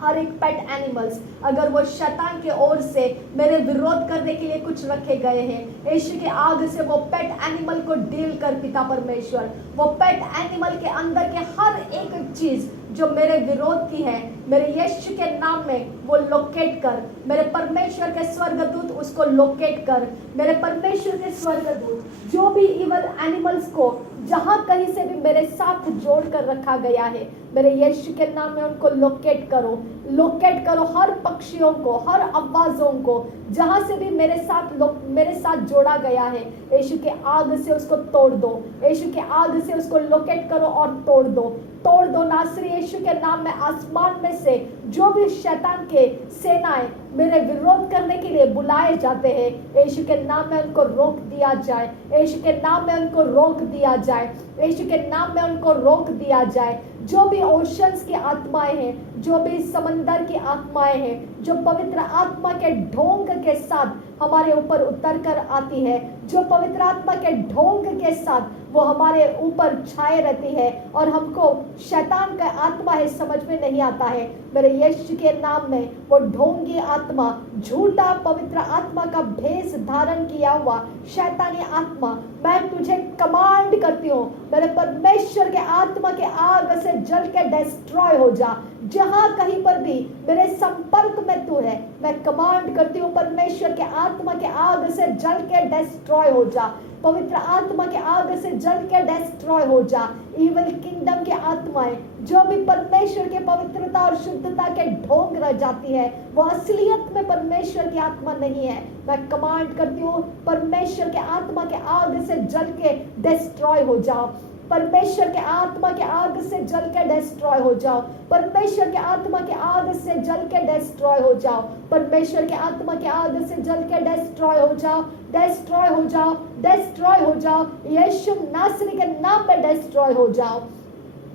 हर एक पेट एनिमल्स अगर वो शैतान के ओर से मेरे विरोध करने के लिए कुछ रखे गए हैं, यीशु के आग से वो पेट एनिमल को डील कर पिता परमेश्वर। वो पेट एनिमल के अंदर के हर एक चीज जो मेरे विरोध की है, मेरे यीशु के नाम में वो लोकेट कर। मेरे परमेश्वर के स्वर्गदूत उसको लोकेट कर। मेरे परमेश्वर के स्वर्गदूत जो भी इवल एनिमल्स को जहां कहीं से भी मेरे साथ जोड़ कर रखा गया है, मेरे यीशु के नाम में उनको लोकेट करो, लोकेट करो। हर पक्षियों को, हर आवाजों को जहां से भी मेरे साथ जोड़ा गया है, यीशु के आग से उसको तोड़ दो, यीशु के आग से उसको लोकेट करो और तोड़ दो, तोड़ दो। नासरी यीशु के नाम में आसमान में से जो भी शैतान के सेनाएं मेरे विरोध करने के लिए बुलाए जाते हैं, यीशु के नाम में उनको रोक दिया जाए, यीशु के नाम में उनको रोक दिया जाए, यीशु के नाम में उनको रोक दिया जाए। जो भी ओशंस की आत्माएं हैं, जो भी समंदर की आत्माएं हैं, जो पवित्र आत्मा के ढोंग के साथ हमारे ऊपर उतर कर आती है, जो पवित्र आत्मा के ढोंग के साथ वो हमारे ऊपर छाए रहती है और हमको शैतान का आत्मा है समझ में नहीं आता है, मेरे यीशु के नाम में वो ढोंगी आत्मा, झूठा पवित्र आत्मा का भेष धारण किया हुआ शैतानी आत्मा, मैं तुझे कमांड करती हूँ, मेरे परमेश्वर के आत्मा के आग से जल के डिस्ट्रॉय हो जा। जहां कहीं पर भी मेरे संपर्क में तू है, मैं कमांड करती हूँ परमेश्वर के आत्मा के आग से जल के डिस्ट्रॉय हो जा, पवित्र आत्मा के आग से जल के डिस्ट्रॉय हो जा। इविल किंगडम के आत्माएं जो भी परमेश्वर के पवित्रता और शुद्धता के ढोंग रह जाती है, वो असलियत में परमेश्वर की आत्मा नहीं है, मैं कमांड करती हूँ परमेश्वर के आत्मा के आग से जल के डिस्ट्रॉय हो जाओ, परमेश्वर के आत्मा के आग से जल के डिस्ट्रॉय हो जाओ, परमेश्वर के आत्मा के आग से जल के डिस्ट्रॉय हो जाओ, परमेश्वर के आत्मा के आग से जल के डिस्ट्रॉय हो जाओ, डिस्ट्रॉय हो जाओ, डिस्ट्रॉय हो जाओ, यीशु नासरी के नाम में डिस्ट्रॉय हो जाओ।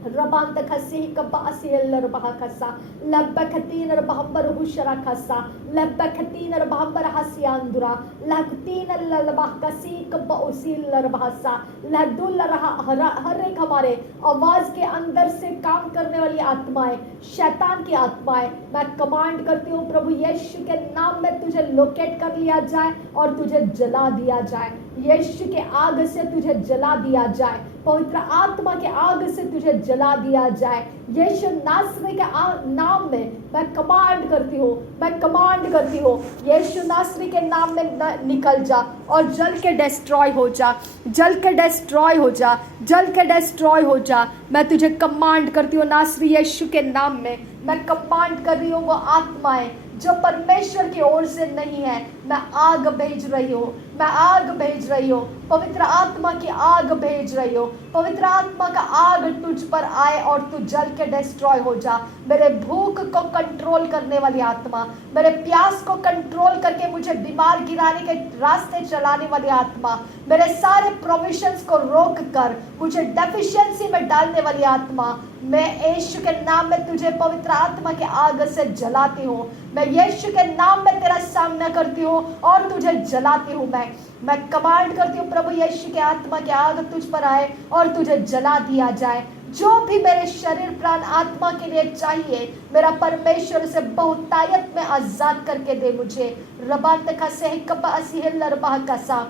रबांत खसी कबासियल रबहा खसा लबखतीन रबहबर हुशरा खसा लबखतीन रबहबर हसियांदुरा लखतीन ललबह कसी कबउसिल रबहसा लदुल रहा हर एक हमारे आवाज के अंदर से काम करने वाली आत्माएं, शैतान की आत्माएं, मैं कमांड करती हूँ प्रभु यीशु के नाम में तुझे लोकेट कर लिया जाए और तुझे जला दिया जाए, यीशु के आग से तुझे जला दिया जाए, पवित्र आत्मा के आग से तुझे जला दिया जाए। यीशु नासरी के नाम में मैं कमांड करती हूँ, मैं कमांड करती हूँ, यीशु नासरी के नाम में निकल जा और जल के डिस्ट्रॉय हो जा, जल के डिस्ट्रॉय हो जा, जल के डिस्ट्रॉय हो जा। मैं तुझे कमांड करती हूँ नासरी यीशु के नाम में, मैं कमांड कर रही हूँ वो आत्माएं जो परमेश्वर की ओर से नहीं है, मैं आग भेज रही हूँ, मैं आग भेज रही हूँ, पवित्र आत्मा की आग भेज रही हूँ। पवित्र आत्मा का आग तुझ पर आए और तू जल के डिस्ट्रॉय हो जा। मेरे भूख को कंट्रोल करने वाली आत्मा, मेरे प्यास को कंट्रोल करके मुझे बीमार गिराने के रास्ते चलाने वाली आत्मा, मेरे सारे प्रोविजंस को रोक कर मुझे डेफिशिएंसी में डालने वाली आत्मा, मैं यीशु के नाम में तुझे पवित्र आत्मा के आग से जलाती हूँ। मैं यीशु के नाम में तेरा सामना करती हूँ और तुझे जलाती हूँ। मैं कमांड करती हूँ प्रभु यीशु के आत्मा के आग तुझ पर आए और तुझे जला दिया जाए। जो भी मेरे शरीर प्राण आत्मा के लिए चाहिए, मेरा परमेश्वर से बहुतायत में आजाद करके दे मुझे। रबात का से कब असिहिल रबा का सा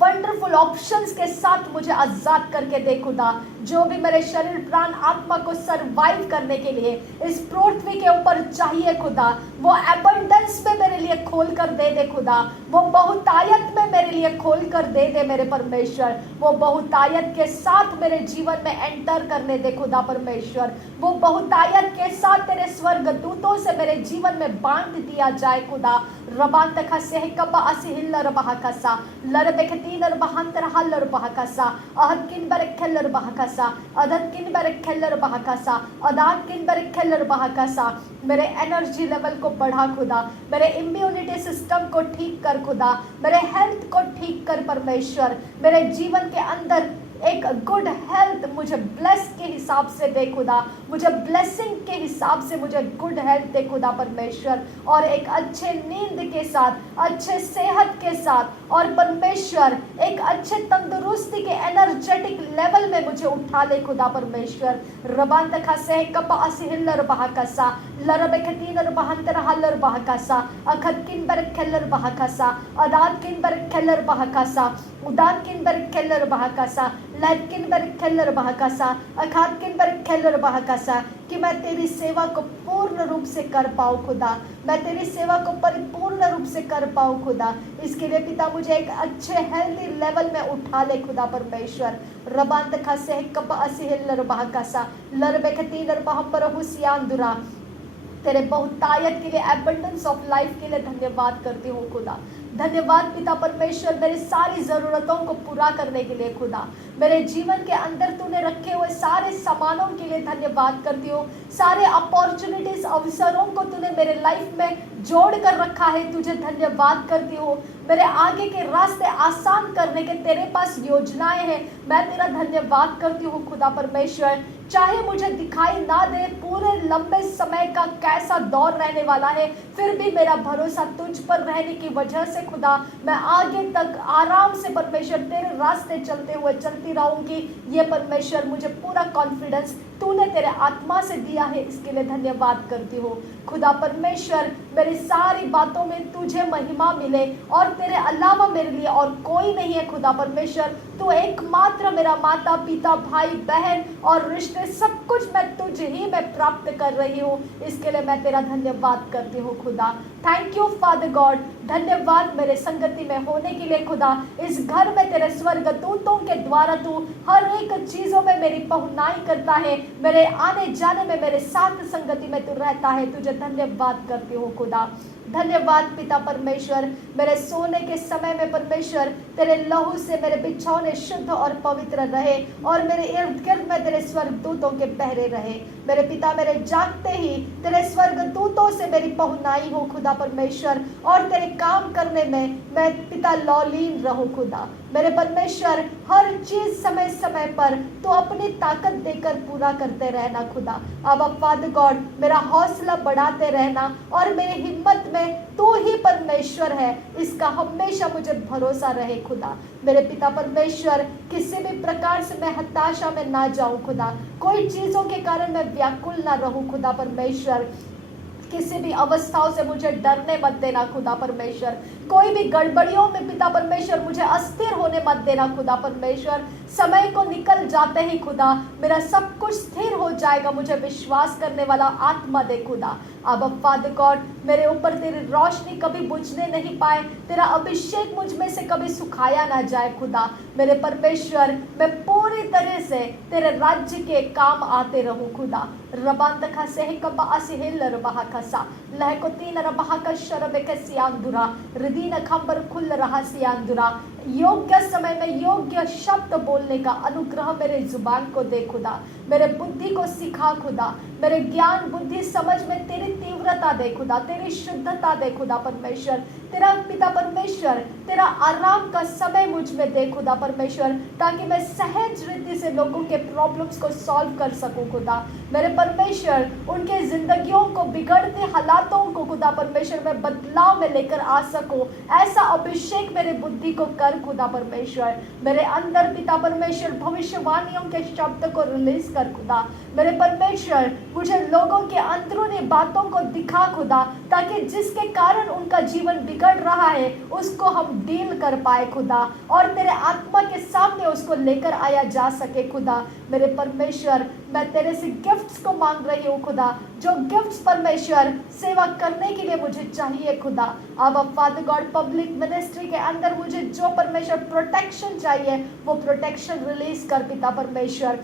वंडरफुल ऑप्शंस के साथ मुझे आजाद करके दे खुदा। जो भी मेरे शरीर प्राण आत्मा को सरवाइव करने के लिए इस पृथ्वी के ऊपर चाहिए खुदा, वो एबंडेंस में मेरे लिए खोल कर दे दे खुदा। वो बहुतायत में मेरे लिए खोल कर दे दे मेरे परमेश्वर। वो बहुतायत के साथ मेरे जीवन में एंटर करने दे खुदा परमेश्वर। वो बहुतायत के साथ तेरे स्वर्ग दूतों से मेरे जीवन में बांध दिया जाए खुदा। रबात का से कब असिहिल रबा का सा लरबे नर बहंतर हल्लर बहकसा अहद किन बर खेलर बहकसा अदद किन बर खेलर बहकसा अदाद किन बर खेलर बहकसा। मेरे एनर्जी लेवल को बढ़ा खुदा, मेरे इम्यूनिटी सिस्टम को ठीक कर खुदा, मेरे हेल्थ को ठीक कर परमेश्वर। मेरे जीवन के अंदर एक गुड हेल्थ मुझे ब्लेस के हिसाब से दे खुदा, मुझे ब्लेसिंग के हिसाब से मुझे गुड हेल्थ दे खुदा परमेश्वर। और एक अच्छे नींद के साथ, अच्छे सेहत के साथ और परमेश्वर एक अच्छे तंदुरुस्ती के एनर्जेटिक लेवल में मुझे उठा ले खुदा परमेश्वर। रबान तखा से कप असिहिलर बहकसा लरबे खतीनर बहंतर हलर बहकसा अखद किन बर खेलर बहकसा अदाद किन बर खेलर बहकसा उदाद किन बर खेलर बहकसा लद किन बर खेलर बहकसा अखाद किन बर खेलर बहकसा। कि मैं तेरी सेवा को पूर्ण रूप से कर पाऊँ खुदा, मैं तेरी सेवा को परिपूर्ण रूप से कर पाऊँ खुदा। इसके लिए पिता मुझे एक अच्छे हेल्दी लेवल में उठा ले खुदा परमेश्वर। रबान तखा से कब असिहिलर बहकसा लरबे खतीनर बहपर हुसियान तेरे बहुतायत के लिए, एबंडेंस ऑफ लाइफ के लिए धन्यवाद करती हूँ खुदा। धन्यवाद पिता परमेश्वर मेरी सारी ज़रूरतों को पूरा करने के लिए खुदा। मेरे जीवन के अंदर तूने रखे हुए सारे सामानों के लिए धन्यवाद करती हूँ। सारे अपॉर्चुनिटीज अवसरों को तूने मेरे लाइफ में जोड़ कर रखा है, तुझे धन्यवाद करती हूँ। मेरे आगे के रास्ते आसान करने के तेरे पास योजनाएं हैं, मैं तेरा धन्यवाद करती हूँ खुदा परमेश्वर। चाहे मुझे दिखाई ना दे पूरे लंबे समय का कैसा दौर रहने वाला है, फिर भी मेरा भरोसा तुझ पर रहने की वजह से खुदा मैं आगे तक आराम से परमेश्वर तेरे रास्ते चलते हुए चलती रहूंगी। ये परमेश्वर मुझे पूरा कॉन्फिडेंस तूने तेरे आत्मा से दिया है, इसके लिए धन्यवाद करती हूँ खुदा परमेश्वर। मेरी सारी बातों में तुझे महिमा मिले और तेरे अलावा मेरे लिए और कोई नहीं है खुदा परमेश्वर। तू एकमात्र मेरा माता पिता भाई बहन और रिश्ते सब कुछ मैं तुझ ही में प्राप्त कर रही हूँ, इसके लिए मैं तेरा धन्यवाद करती हूँ खुदा। थैंक यू फादर गॉड, धन्यवाद मेरे संगति में होने के लिए खुदा। इस घर में तेरे स्वर्ग दूतों के द्वारा तू हर एक चीजों में मेरी पहुनाई करता है, मेरे आने जाने में मेरे साथ संगति में तू रहता है, तुझे धन्यवाद करती हूँ खुदा। धन्यवाद पिता परमेश्वर, मेरे सोने के समय में परमेश्वर तेरे लहू से मेरे बिछौने शुद्ध और पवित्र रहे और मेरे इर्द गिर्द में तेरे स्वर्ग दूतों के पहरे रहे। मेरे पिता मेरे जागते ही तेरे स्वर्ग दूतों से मेरी पहुनाई हो खुदा परमेश्वर, और तेरे काम करने में मैं पिता लौलीन रहूं खुदा। मेरे परमेश्वर हर चीज समय समय पर तू अपनी ताकत देकर पूरा करते रहना खुदा। अब फादर गॉड मेरा हौसला बढ़ाते रहना और मेरी हिम्मत में तू ही परमेश्वर है, इसका हमेशा मुझे भरोसा रहे खुदा। मेरे पिता परमेश्वर किसी भी प्रकार से मैं हताशा में ना जाऊं खुदा, कोई चीजों के कारण मैं व्याकुल ना रहूं खुदा परमेश्वर। किसी भी अवस्थाओं से मुझे डरने मत देना खुदा परमेश्वर, कोई भी गड़बड़ियों में पिता परमेश्वर मुझे अस्थिर होने मत देना खुदा परमेश्वर। समय को निकल जाते ही खुदा मेरा सब कुछ स्थिर हो जाएगा, मुझे विश्वास करने वाला आत्मा दे खुदा। अब फादर गॉड, मेरे ऊपर तेरी रोशनी कभी बुझने नहीं पाए, तेरा अभिषेक मुझ में से कभी सुखाया ना जाए खुदा। मेरे परमेश्वर, मैं पूरी तरह से तेरे राज्य के काम आते रहूं खुदा। रबान तखा से कबा असिहिल रबहा खसा लह को तीन रबहा का शरब के सियांदुरा हृदय खंबर खुल रहा सियांदुरा। योग्य समय में योग्य शब्द बोलने का अनुग्रह मेरे जुबान को दे खुदा। मेरे बुद्धि को सिखा खुदा, मेरे ज्ञान बुद्धि समझ में तेरी तीव्रता दे खुदा, तेरी शुद्धता दे खुदा परमेश्वर। तेरा पिता परमेश्वर, तेरा आराम का समय मुझ में दे खुदा परमेश्वर, ताकि मैं सहज रीति से लोगों के प्रॉब्लम्स को सॉल्व कर सकूं खुदा। मेरे परमेश्वर, उनके जिंदगियों को, बिगड़ते हालातों को खुदा परमेश्वर में बदलाव में लेकर आ सकूं, ऐसा अभिषेक मेरे बुद्धि को कर खुदा परमेश्वर। मेरे अंदर पिता परमेश्वर भविष्यवाणियों के शब्द को रिलीज कर खुदा। मेरे परमेश्वर, मुझे लोगों के अंदरूनी बातों को दिखा खुदा, ताकि जिसके कारण उनका जीवन बिगड़ रहा है उसको हम डील कर पाए खुदा, और तेरे आत्मा के सामने उसको लेकर आया जा सके खुदा। मेरे परमेश्वर, मैं तेरे से गिफ्ट्स को मांग रही हूँ खुदा, जो गिफ्ट्स परमेश्वर सेवा करने के लिए मुझे चाहिए खुदा। अब फादर गॉड, पब्लिक मिनिस्ट्री के अंदर मुझे जो परमेश्वर प्रोटेक्शन चाहिए वो प्रोटेक्शन रिलीज कर पिता परमेश्वर।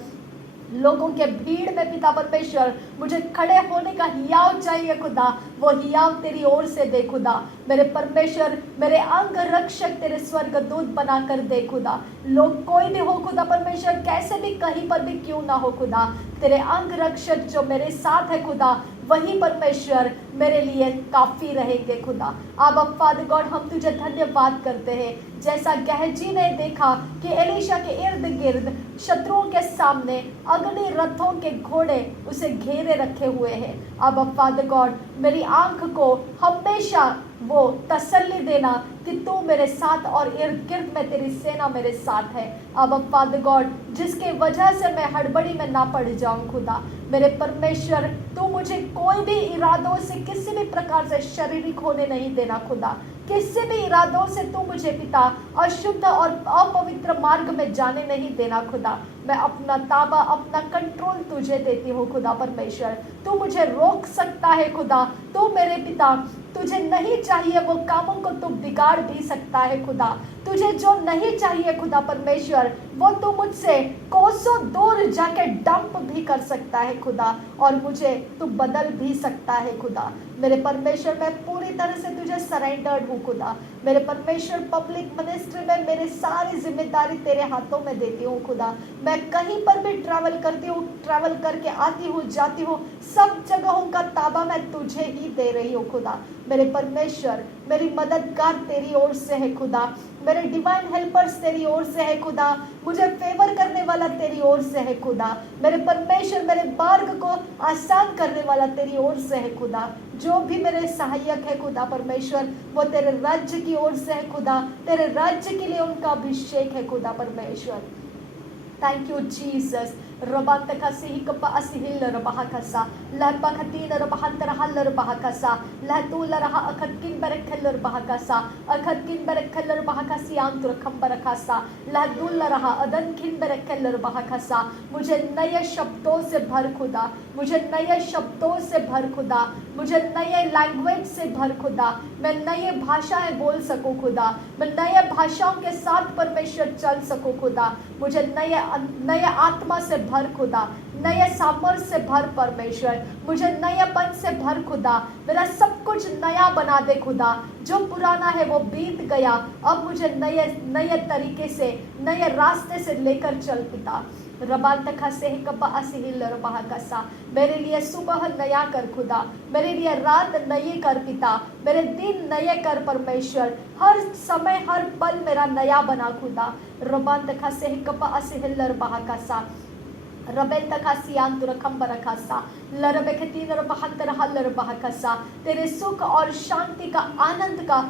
लोगों के भीड़ में पिता परमेश्वर मुझे खड़े होने का हियाव चाहिए खुदा, वो हियाव तेरी ओर से दे खुदा। मेरे परमेश्वर, मेरे अंग रक्षक तेरे स्वर्गदूत बना कर दे खुदा। लोग कोई भी हो खुदा परमेश्वर, कैसे भी कहीं पर भी क्यों ना हो खुदा, तेरे अंग रक्षक जो मेरे साथ है खुदा, वही परमेश्वर मेरे लिए काफी रहेंगे खुदा। अब फादर गॉड, हम तुझे धन्यवाद करते हैं, जैसा गहजी ने देखा कि एलीशा के इर्द गिर्द शत्रुओं के सामने अग्नि रथों के घोड़े उसे घेरे रखे हुए हैं। अब फादर गॉड, मेरी आंख को हमेशा वो तसल्ली देना कि तू मेरे साथ और इर्द गिर्द में तेरी सेना मेरे साथ है। अब फादर गॉड, जिसके वजह से मैं हड़बड़ी में ना पड़ जाऊं खुदा, मेरे परमेश्वर, तू मुझे कोई भी इरादों से किसी भी प्रकार से शारीरिक होने नहीं देना खुदा। किसी भी इरादों से तू मुझे पिता अशुद्ध और अपवित्र मार्ग में जाने नहीं देना खुदा। मैं अपना ताबा, अपना कंट्रोल तुझे देती हूँ खुदा परमेश्वर। तू मुझे रोक सकता है खुदा, तू मेरे पिता, तुझे नहीं चाहिए वो कामों को तू बिगाड़ भी सकता है खुदा। तुझे जो नहीं चाहिए खुदा परमेश्वर, वो तू मुझसे कोसों दूर जाके डंप भी कर सकता है खुदा, और मुझे तू बदल भी सकता है खुदा। मेरे परमेश्वर, मैं पूरी तरह से तुझे सरेंडर्ड हूँ खुदा। मेरे परमेश्वर, पब्लिक मिनिस्ट्री में मेरी सारी जिम्मेदारी तेरे हाथों में देती हूँ खुदा। मैं कहीं पर भी ट्रैवल करती हूँ, ट्रैवल करके आती हूँ, जाती हूँ, सब जगहों का ताबा मैं तुझे ही दे रही हूँ खुदा। मेरे परमेश्वर, मेरी मददगार तेरी ओर से है खुदा, मेरे डिवाइन हेल्पर्स तेरी ओर से है खुदा, मुझे फेवर करने वाला तेरी ओर से है खुदा। मेरे परमेश्वर, मेरे मार्ग को आसान करने वाला तेरी ओर से है खुदा। जो भी मेरे सहायक है खुदा परमेश्वर, वो तेरे राज्य की ओर से है खुदा, तेरे राज्य के लिए उनका अभिषेक है खुदा परमेश्वर। Thank you Jesus. रबात का सिही कपा असिहिल रबाह कसा लहपा खतीन रबाहंतर हल रबाह कसा लहतूल रहा अखतकिन बरखल रबाह कसा अखतकिन बरखल रबाह कसी आंतुर खंबर कसा लहदूल रहा अदनकिन बरखल रबाह कसा। मुझे नए शब्दों से भर खुदा, मुझे नए शब्दों से भर खुदा, मुझे नए लैंग्वेज से भर खुदा। मैं नए भाषाएं बोल सकूं खुदा, मैं नए भाषाओं के साथ परमेश्वर चल सकूं खुदा। मुझे नए आत्मा से भर खुदा, नए सामर्थ्य से भर परमेश्वर, मुझे नएपन से भर खुदा। मेरा सब कुछ नया बना दे खुदा, जो पुराना है वो बीत गया, अब मुझे नए तरीके से, नए रास्ते से लेकर चल पिता। रबान तखा से कपा असिहिल रबाह कसा। मेरे लिए सुबह नया कर खुदा, मेरे लिए रात नई कर पिता, मेरे दिन नए कर परमेश्वर, हर समय हर पल मेरा नया बना खुदा। रबान तखा से कपा असिहिल रबाह कसा रबेल तकासियान तुरखंबर खासा लरबे खतीन रबहंतर हल रबहकसा। तेरे सुख और शांति का, आनंद का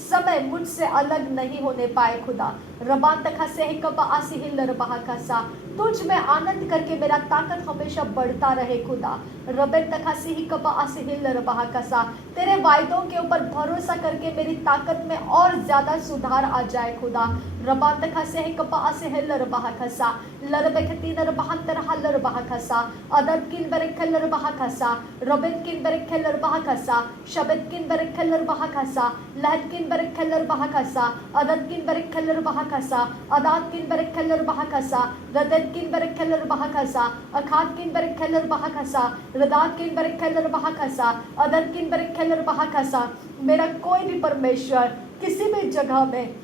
समय मुझसे अलग नहीं होने पाए खुदा। रबान तखा से कबा असिहिल रबहकसा। तुझ में आनंद करके मेरा ताकत हमेशा बढ़ता रहे खुदा। रबे तखासी ही कबा आसे हिल रबा कसा, तेरे वायदों के ऊपर भरोसा करके मेरी ताकत में और ज्यादा सुधार आ जाए खुदा। रबा तखासे ही कबा आसे हिल रबा कसा, लरबे खती नरबा तरह लरबा कसा, अदब किन बरे खल रबा कसा, रबित किन बरे खल रबा कसा, शबित किन बरे खल रबा कसा, लहत किन बरे खल रबा कसा, अदब किन बरे खल रबा कसा, अदात किन बरे खल रबा कसा, रदत किन बरे खल रबा कसा, अखात किन बरे खल रबा कसा, रदात किन बरे खल रबा कसा, अदब किन बरे खल रबा कसा। मेरा कोई भी परमेश्वर किसी भी जगह में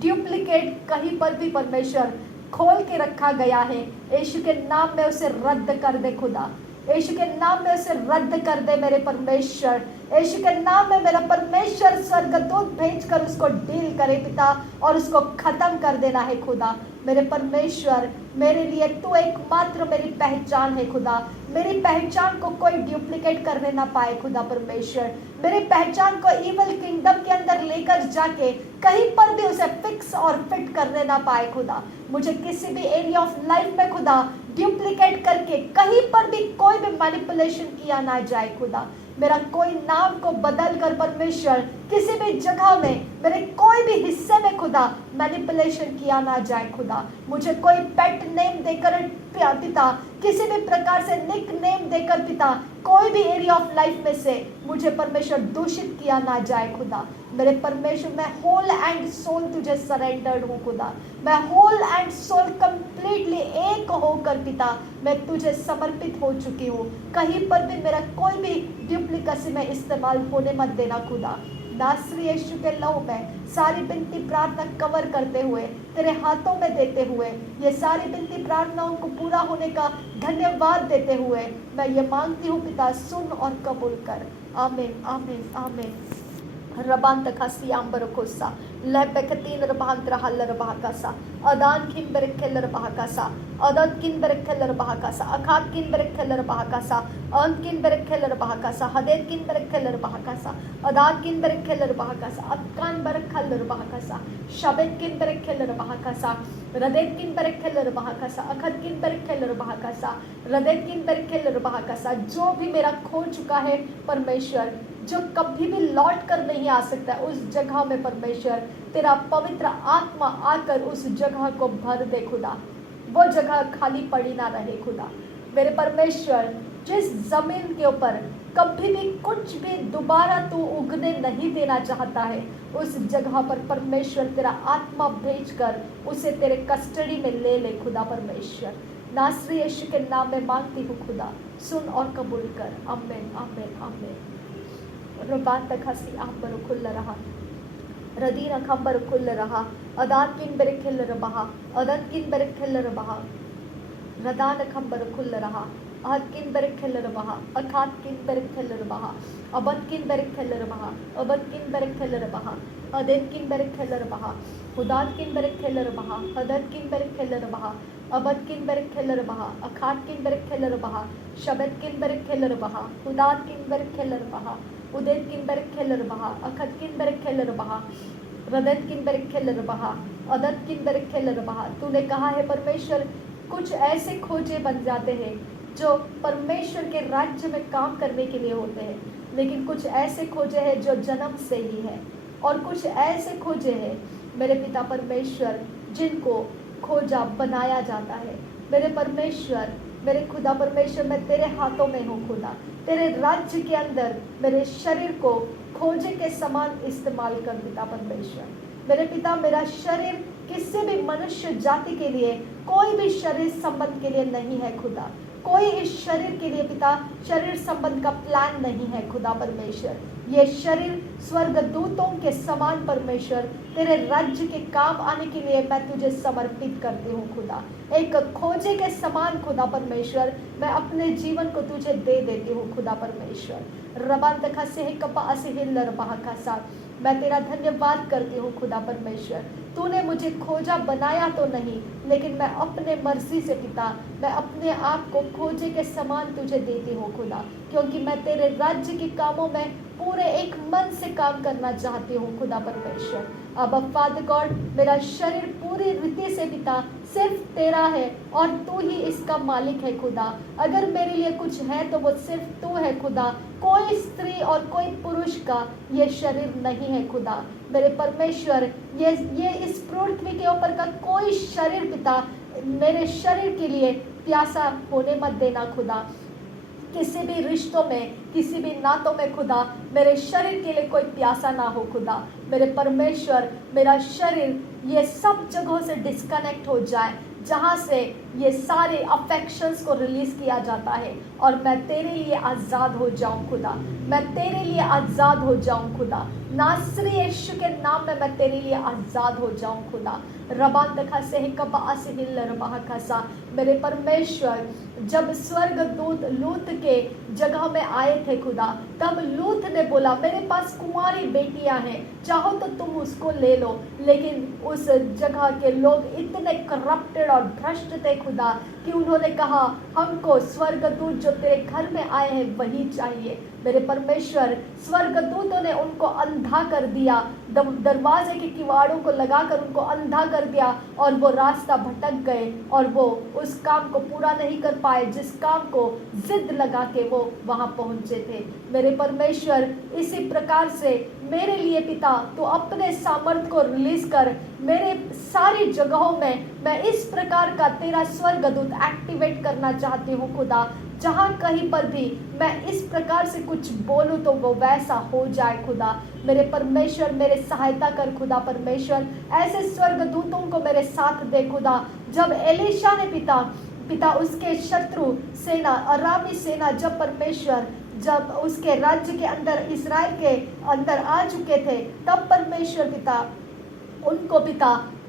डुप्लीकेट कहीं पर भी परमेश्वर खोल के रखा गया है, यीशु के नाम में उसे रद्द कर दे खुदा। यीशु के नाम में उसे रद्द कर दे मेरे परमेश्वर। यीशु के नाम में मेरा परमेश्वर स्वर्गदूत भेजकर उसको डील करे पिता, और उसको खत्म कर देना है खुदा। मेरे परमेश्वर, मेरे लिए तू एकमात्र मेरी पहचान है खुदा। मेरी पहचान को कोई डुप्लीकेट करने ना पाए खुदा परमेश्वर। मेरी पहचान को इवल किंगडम के अंदर लेकर जाके कहीं पर भी उसे फिक्स और फिट करने ना पाए खुदा। मुझे किसी भी एरिया ऑफ लाइफ में खुदा डुप्लीकेट करके कहीं पर भी कोई भी मैनिपुलेशन किया ना जाए खुदा। मेरा कोई नाम को बदल कर परमेश्वर किसी भी जगह में मेरे कोई भी हिस्से में खुदा मैनिपुलेशन किया ना जाए खुदा। मुझे कोई पेट नेम देकर पिता, किसी भी प्रकार से निक नेम देकर पिता, कोई भी एरिया ऑफ लाइफ में से मुझे परमेश्वर दूषित किया ना जाए खुदा। मेरे परमेश्वर, मैं होल एंड सोल तुझे सरेंडर्ड हूँ खुदा। मैं होल एंड सोल कंप्लीटली एक होकर पिता मैं तुझे समर्पित हो चुकी हूँ। कहीं पर भी मेरा कोई भी डुप्लीकेसी में इस्तेमाल होने मत देना खुदा। नासरी यीशु के लहू में सारी विनती प्रार्थना कवर करते हुए तेरे हाथों में देते हुए, ये सारी विनती प्रार्थनाओं को पूरा होने का धन्यवाद देते हुए मैं ये मांगती हूँ पिता, सुन और कबूल कर। आमीन आमीन आमीन। रबांत खासी आंबर कोसा लहबकतीन रबांत रहल रबाकासा, अदान किन बरखेल रबाकासा, अदत किन बरखेल रबाकासा, अखात किन बरखेल रबाकासा, अंत किन बरखेल रबाकासा, हदेत किन बरखेल रबाकासा, अदात किन बरखेल रबाकासा, अतकान बरखेल रबाकासा, शबित किन बरखेल रबाकासा, रदेत किन बरखेल रबाकासा, अखत किन बरखेल रबाकासा, रदेत किन बरखेल रबाकासा। जो भी मेरा खो चुका है परमेश्वर, जो कभी भी लौट कर नहीं आ सकता, उस जगह में परमेश्वर तेरा पवित्र आत्मा आकर उस जगह को भर दे खुदा। वो जगह खाली पड़ी ना रहे खुदा। मेरे परमेश्वर, जिस जमीन के ऊपर कभी भी कुछ भी दोबारा तू उगने नहीं देना चाहता है, उस जगह पर परमेश्वर तेरा आत्मा भेजकर उसे तेरे कस्टडी में ले खुदा परमेश्वर। नासरी यीशु के नाम में मांगती हूँ खुदा, सुन और कबूल कर। आमीन आमीन आमीन। रबान तक हसी आंबर खुल रहा, रदीन अखंबर खुल रहा, अदान किन बरे खिल रहा, अदत किन बरे खिल रहा, रदान अखंबर खुल रहा, अहद किन बरे खिल रहा, अखात किन बरे खिल रहा, अबद किन बरे खिल रहा, अबद किन बरे खिल रहा, अदेत किन बरे खिल रहा, खुदात किन बरे खिल रहा, अदत किन बरे खिल रहा, अबद किन बरे खिल रहा, अखात किन बरे खिल रहा, शबद किन बरे खिल रहा, खुदात किन बरे खिल रहा, उदैत किन बरे खेल रहा, अखत किन बरे खेल रहा, रदत किन बरे खेल रहा, अदत किन बरे खेल रहा। तूने कहा है परमेश्वर, कुछ ऐसे खोजे बन जाते हैं जो परमेश्वर के राज्य में काम करने के लिए होते हैं, लेकिन कुछ ऐसे खोजे हैं जो जन्म से ही है, और कुछ ऐसे खोजे हैं मेरे पिता परमेश्वर जिनको खोजा बनाया जाता है। मेरे परमेश्वर, मेरे खुदा परमेश्वर, मैं तेरे हाथों में हूँ खुदा। तेरे राज्य के अंदर मेरे शरीर को खोजे के समान इस्तेमाल कर पिता परमेश्वर। मेरे पिता, मेरा शरीर किसी भी मनुष्य जाति के लिए, कोई भी शरीर संबंध के लिए नहीं है खुदा। कोई इस शरीर के लिए पिता शरीर संबंध का प्लान नहीं है खुदा परमेश्वर। ये शरीर स्वर्गदूतों के समान परमेश्वर तेरे राज्य के काम आने के लिए मैं तुझे समर्पित करती हूँ खुदा। एक खोजे के समान खुदा परमेश्वर मैं अपने जीवन को तुझे दे देती हूँ खुदा परमेश्वर। रबान तखा से कपा से हिल रबा का साथ मैं तेरा धन्यवाद करती हूँ खुदा परमेश्वर। तूने मुझे खोजा बनाया तो नहीं, लेकिन मैं अपने मर्जी से पिता मैं अपने आप को खोजे के समान तुझे देती हूँ खुदा, क्योंकि मैं तेरे राज्य के कामों में पूरे एक मन से काम करना चाहती हूँ खुदा परमेश्वर। अब फादर गॉड, मेरा शरीर पूरी रीति से पिता सिर्फ तेरा है और तू ही इसका मालिक है खुदा। अगर मेरे लिए कुछ है तो वो सिर्फ तू है खुदा। कोई स्त्री और कोई पुरुष का ये शरीर नहीं है खुदा। मेरे परमेश्वर, ये इस पृथ्वी के ऊपर का कोई शरीर पिता मेरे शरीर के लिए प्यासा होने मत देना खुदा। किसी भी रिश्तों में, किसी भी नातों में खुदा, मेरे शरीर के लिए कोई प्यासा ना हो खुदा। मेरे परमेश्वर, मेरा शरीर ये सब जगहों से डिस्कनेक्ट हो जाए जहाँ से ये सारे अफेक्शंस को रिलीज किया जाता है और मैं तेरे लिए आज़ाद हो जाऊं खुदा। मैं तेरे लिए आज़ाद हो जाऊं खुदा। नासरी यीशु के नाम में मैं तेरे लिए आज़ाद हो जाऊं खुदा। रबान दखा से कबा असिहिल रबाह खसा। मेरे परमेश्वर, जब स्वर्ग दूत लूत के जगह में आए थे खुदा, तब लूत ने बोला मेरे पास कुंवारी बेटियां हैं, चाहो तो तुम उसको ले लो। लेकिन उस जगह के लोग इतने करप्टेड और भ्रष्ट थे खुदा कि उन्होंने कहा हमको स्वर्गदूत जो तेरे घर में आए हैं वही चाहिए। मेरे परमेश्वर, स्वर्गदूतों ने उनको अंधा कर दिया, दरवाजे के किवाड़ों को लगाकर उनको अंधा कर दिया और वो रास्ता भटक गए और वो उस काम को पूरा नहीं कर पाए जिस काम को जिद लगा के वो वहां पहुंचे थे। मेरे परमेश्वर, इसी प्रकार से मेरे लिए पिता तो अपने सामर्थ को रिलीज कर मेरे सारी जगहों में मैं इस प्रकार का तेरा स्वर्गदूत एक्टिवेट करना चाहती हूँ खुदा। जहाँ कहीं पर भी मैं इस प्रकार से कुछ बोलूँ तो वो वैसा हो जाए खुदा। मेरे परमेश्वर, मेरे सहायता कर खुदा परमेश्वर। ऐसे स्वर्गदूतों को मेरे साथ दे खुदा। जब एलीशा ने पिता उसके शत्रु सेना, अरामी सेना, जब परमेश्वर जब उसके राज्य के अंदर, इस्राएल के अंदर आ चुके थे, तब परमेश्वर पिता उनको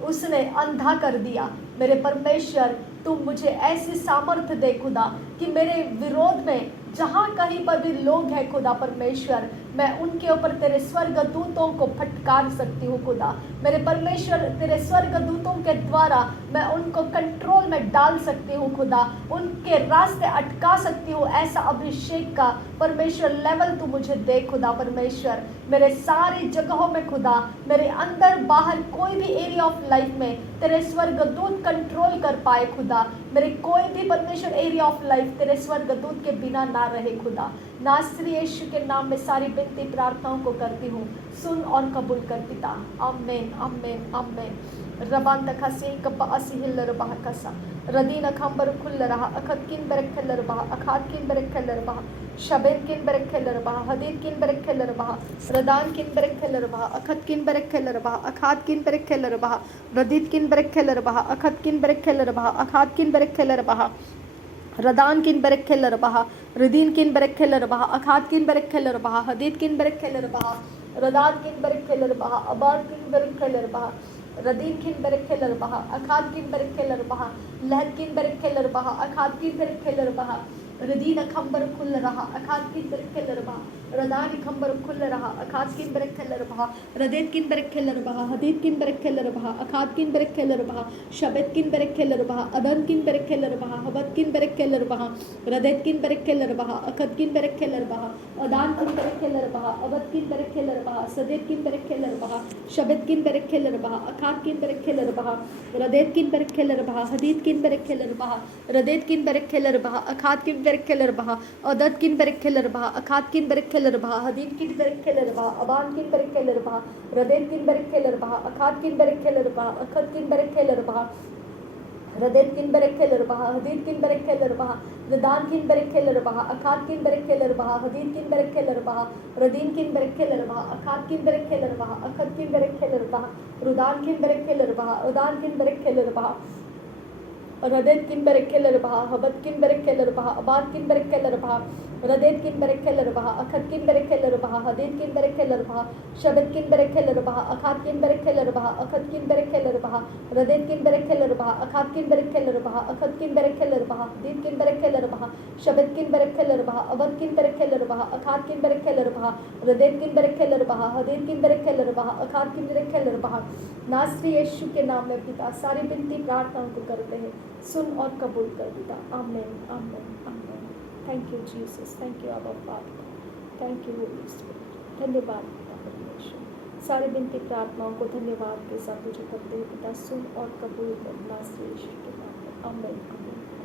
उसने अंधा कर दिया। मेरे परमेश्वर, तुम मुझे ऐसी सामर्थ्य दे खुदा कि मेरे विरोध में जहाँ कहीं पर भी लोग हैं खुदा परमेश्वर, मैं उनके ऊपर तेरे स्वर्गदूतों को फटकार सकती हूँ खुदा। मेरे परमेश्वर, तेरे स्वर्गदूतों के द्वारा मैं उनको कंट्रोल में डाल सकती हूँ खुदा, उनके रास्ते अटका सकती हूँ। ऐसा अभिषेक का परमेश्वर लेवल तू मुझे दे खुदा परमेश्वर। मेरे सारी जगहों में खुदा, मेरे अंदर बाहर कोई भी एरिया ऑफ लाइफ में तेरे स्वर्गदूत कंट्रोल कर पाए खुदा। मेरे कोई भी परमेश्वर एरिया ऑफ लाइफ तेरे स्वर्गदूत के बिना ना रहे खुदा। नासरी यीशु के नाम में सारी विनती प्रार्थनाओं को करती हूँ, सुन और कबूल कर पिता। आमेन, आमेन, आमेन। रबान तखा से कब्बा असिहिल रबाह कसा रदीन खंबर खुल रहा अखत किन बरखल रबाह अखात किन बरखल रबाह शबेन किन बरखल रबाह हदीद किन बरखल रबाह रदान किन बरखल रबाह अखत किन बरखल रबाह अखात किन बरखल रबाह रदीद किन बरखल रबाह अखत किन बरखल रबाह अखात किन बरखल रबाह रदान किन बरखल रबाह रदीन किन बरखल रबाह अखात किन बरखल रबाह हदीद किन बरखल रबाह रदान किन बरखल रबाह अबाद किन बरखल रबाह रदीन किन बरखल रबाह अखात किन बरखल रबाह लहद किन बरखल रबाह अखात किन बरखल रबाह रदीन खंबर खुल रहा अखात किन बरखल रबाह रदान खंबर खुल रहा अखात किन बरखल रबाह रदेत किन बरखल रबाह हदीद किन बरखल रबाह अखात किन बरखल रबाह शबेत किन बरखल रबाह अदन किन बरखल रबाह हबत किन बरखल रबाह रदेत किन बरखल रबाह अखत किन बरखल रबाह अदान किन बरखल रबाह अबद किन बरखल रबाह सदेत किन बरखल रबाह शबेत किन बरखल रबाह अखात किन बरखल रबाह रदेत किन बरखल रबाह हदीद किन बरखल रबाह रदेत किन बरखल रबाह अखात किन बरखल रबाह अदद किन बरखल रबाह अखात किन बरखल रबाह हदीद किन बरखल रबाह अबान किन बरखल रबाह रदेत किन बरखल रबाह अखात किन बरखल रबाह अखत किन बरखल रबाह रदेत किन बरखल रबाह हदीद किन बरखल रबाह रदान किन बरखल रबाह अखात किन बरखल रबाह हदीद किन बरखल रबाह रदीन किन बरखल रबाह अखात किन बरखल रबाह अखत किन बरखल रबाह रुदान किन बरखल रबाह उदान किन बरखल रबाह रदेत किन बरखल रबाह हबत किन बरखल रबाह अबाद किन बरखल रबाह रदेत किन बरखल रबाह अखत किन बरखल रबाह हदीद किन बरखल रबाह शबत किन बरखल रबाह अखात किन बरखल रबाह अखत किन बरखल रबाह रदेत किन बरखल रबाह अखात किन बरखल रबाह अखत किन बरखल रबाह हदीद किन बरखल रबाह शबत किन बरखल रबाह अबद किन बरखल रबाह अखात किन बरखल रबाह रदेत किन बरखल रबाह हदीद किन बरखल रबाह अखात किन बरखल रबाह। नासरी यीशु के नाम में पिता सारी विनती प्रार्थनाओं को करते हैं, सुन और कबूल कर पिता। आमीन, आमीन, आमीन। Thank you Jesus, thank you आबा father, thank you holy spirit. धन्यवाद पिता परमेश्वर। सारे विनती प्रार्थनाओं को धन्यवाद के साथ तुझे करते हैं पिता, सुन और कबूल कर नासरी यीशु के नाम में, आमीन आमीन।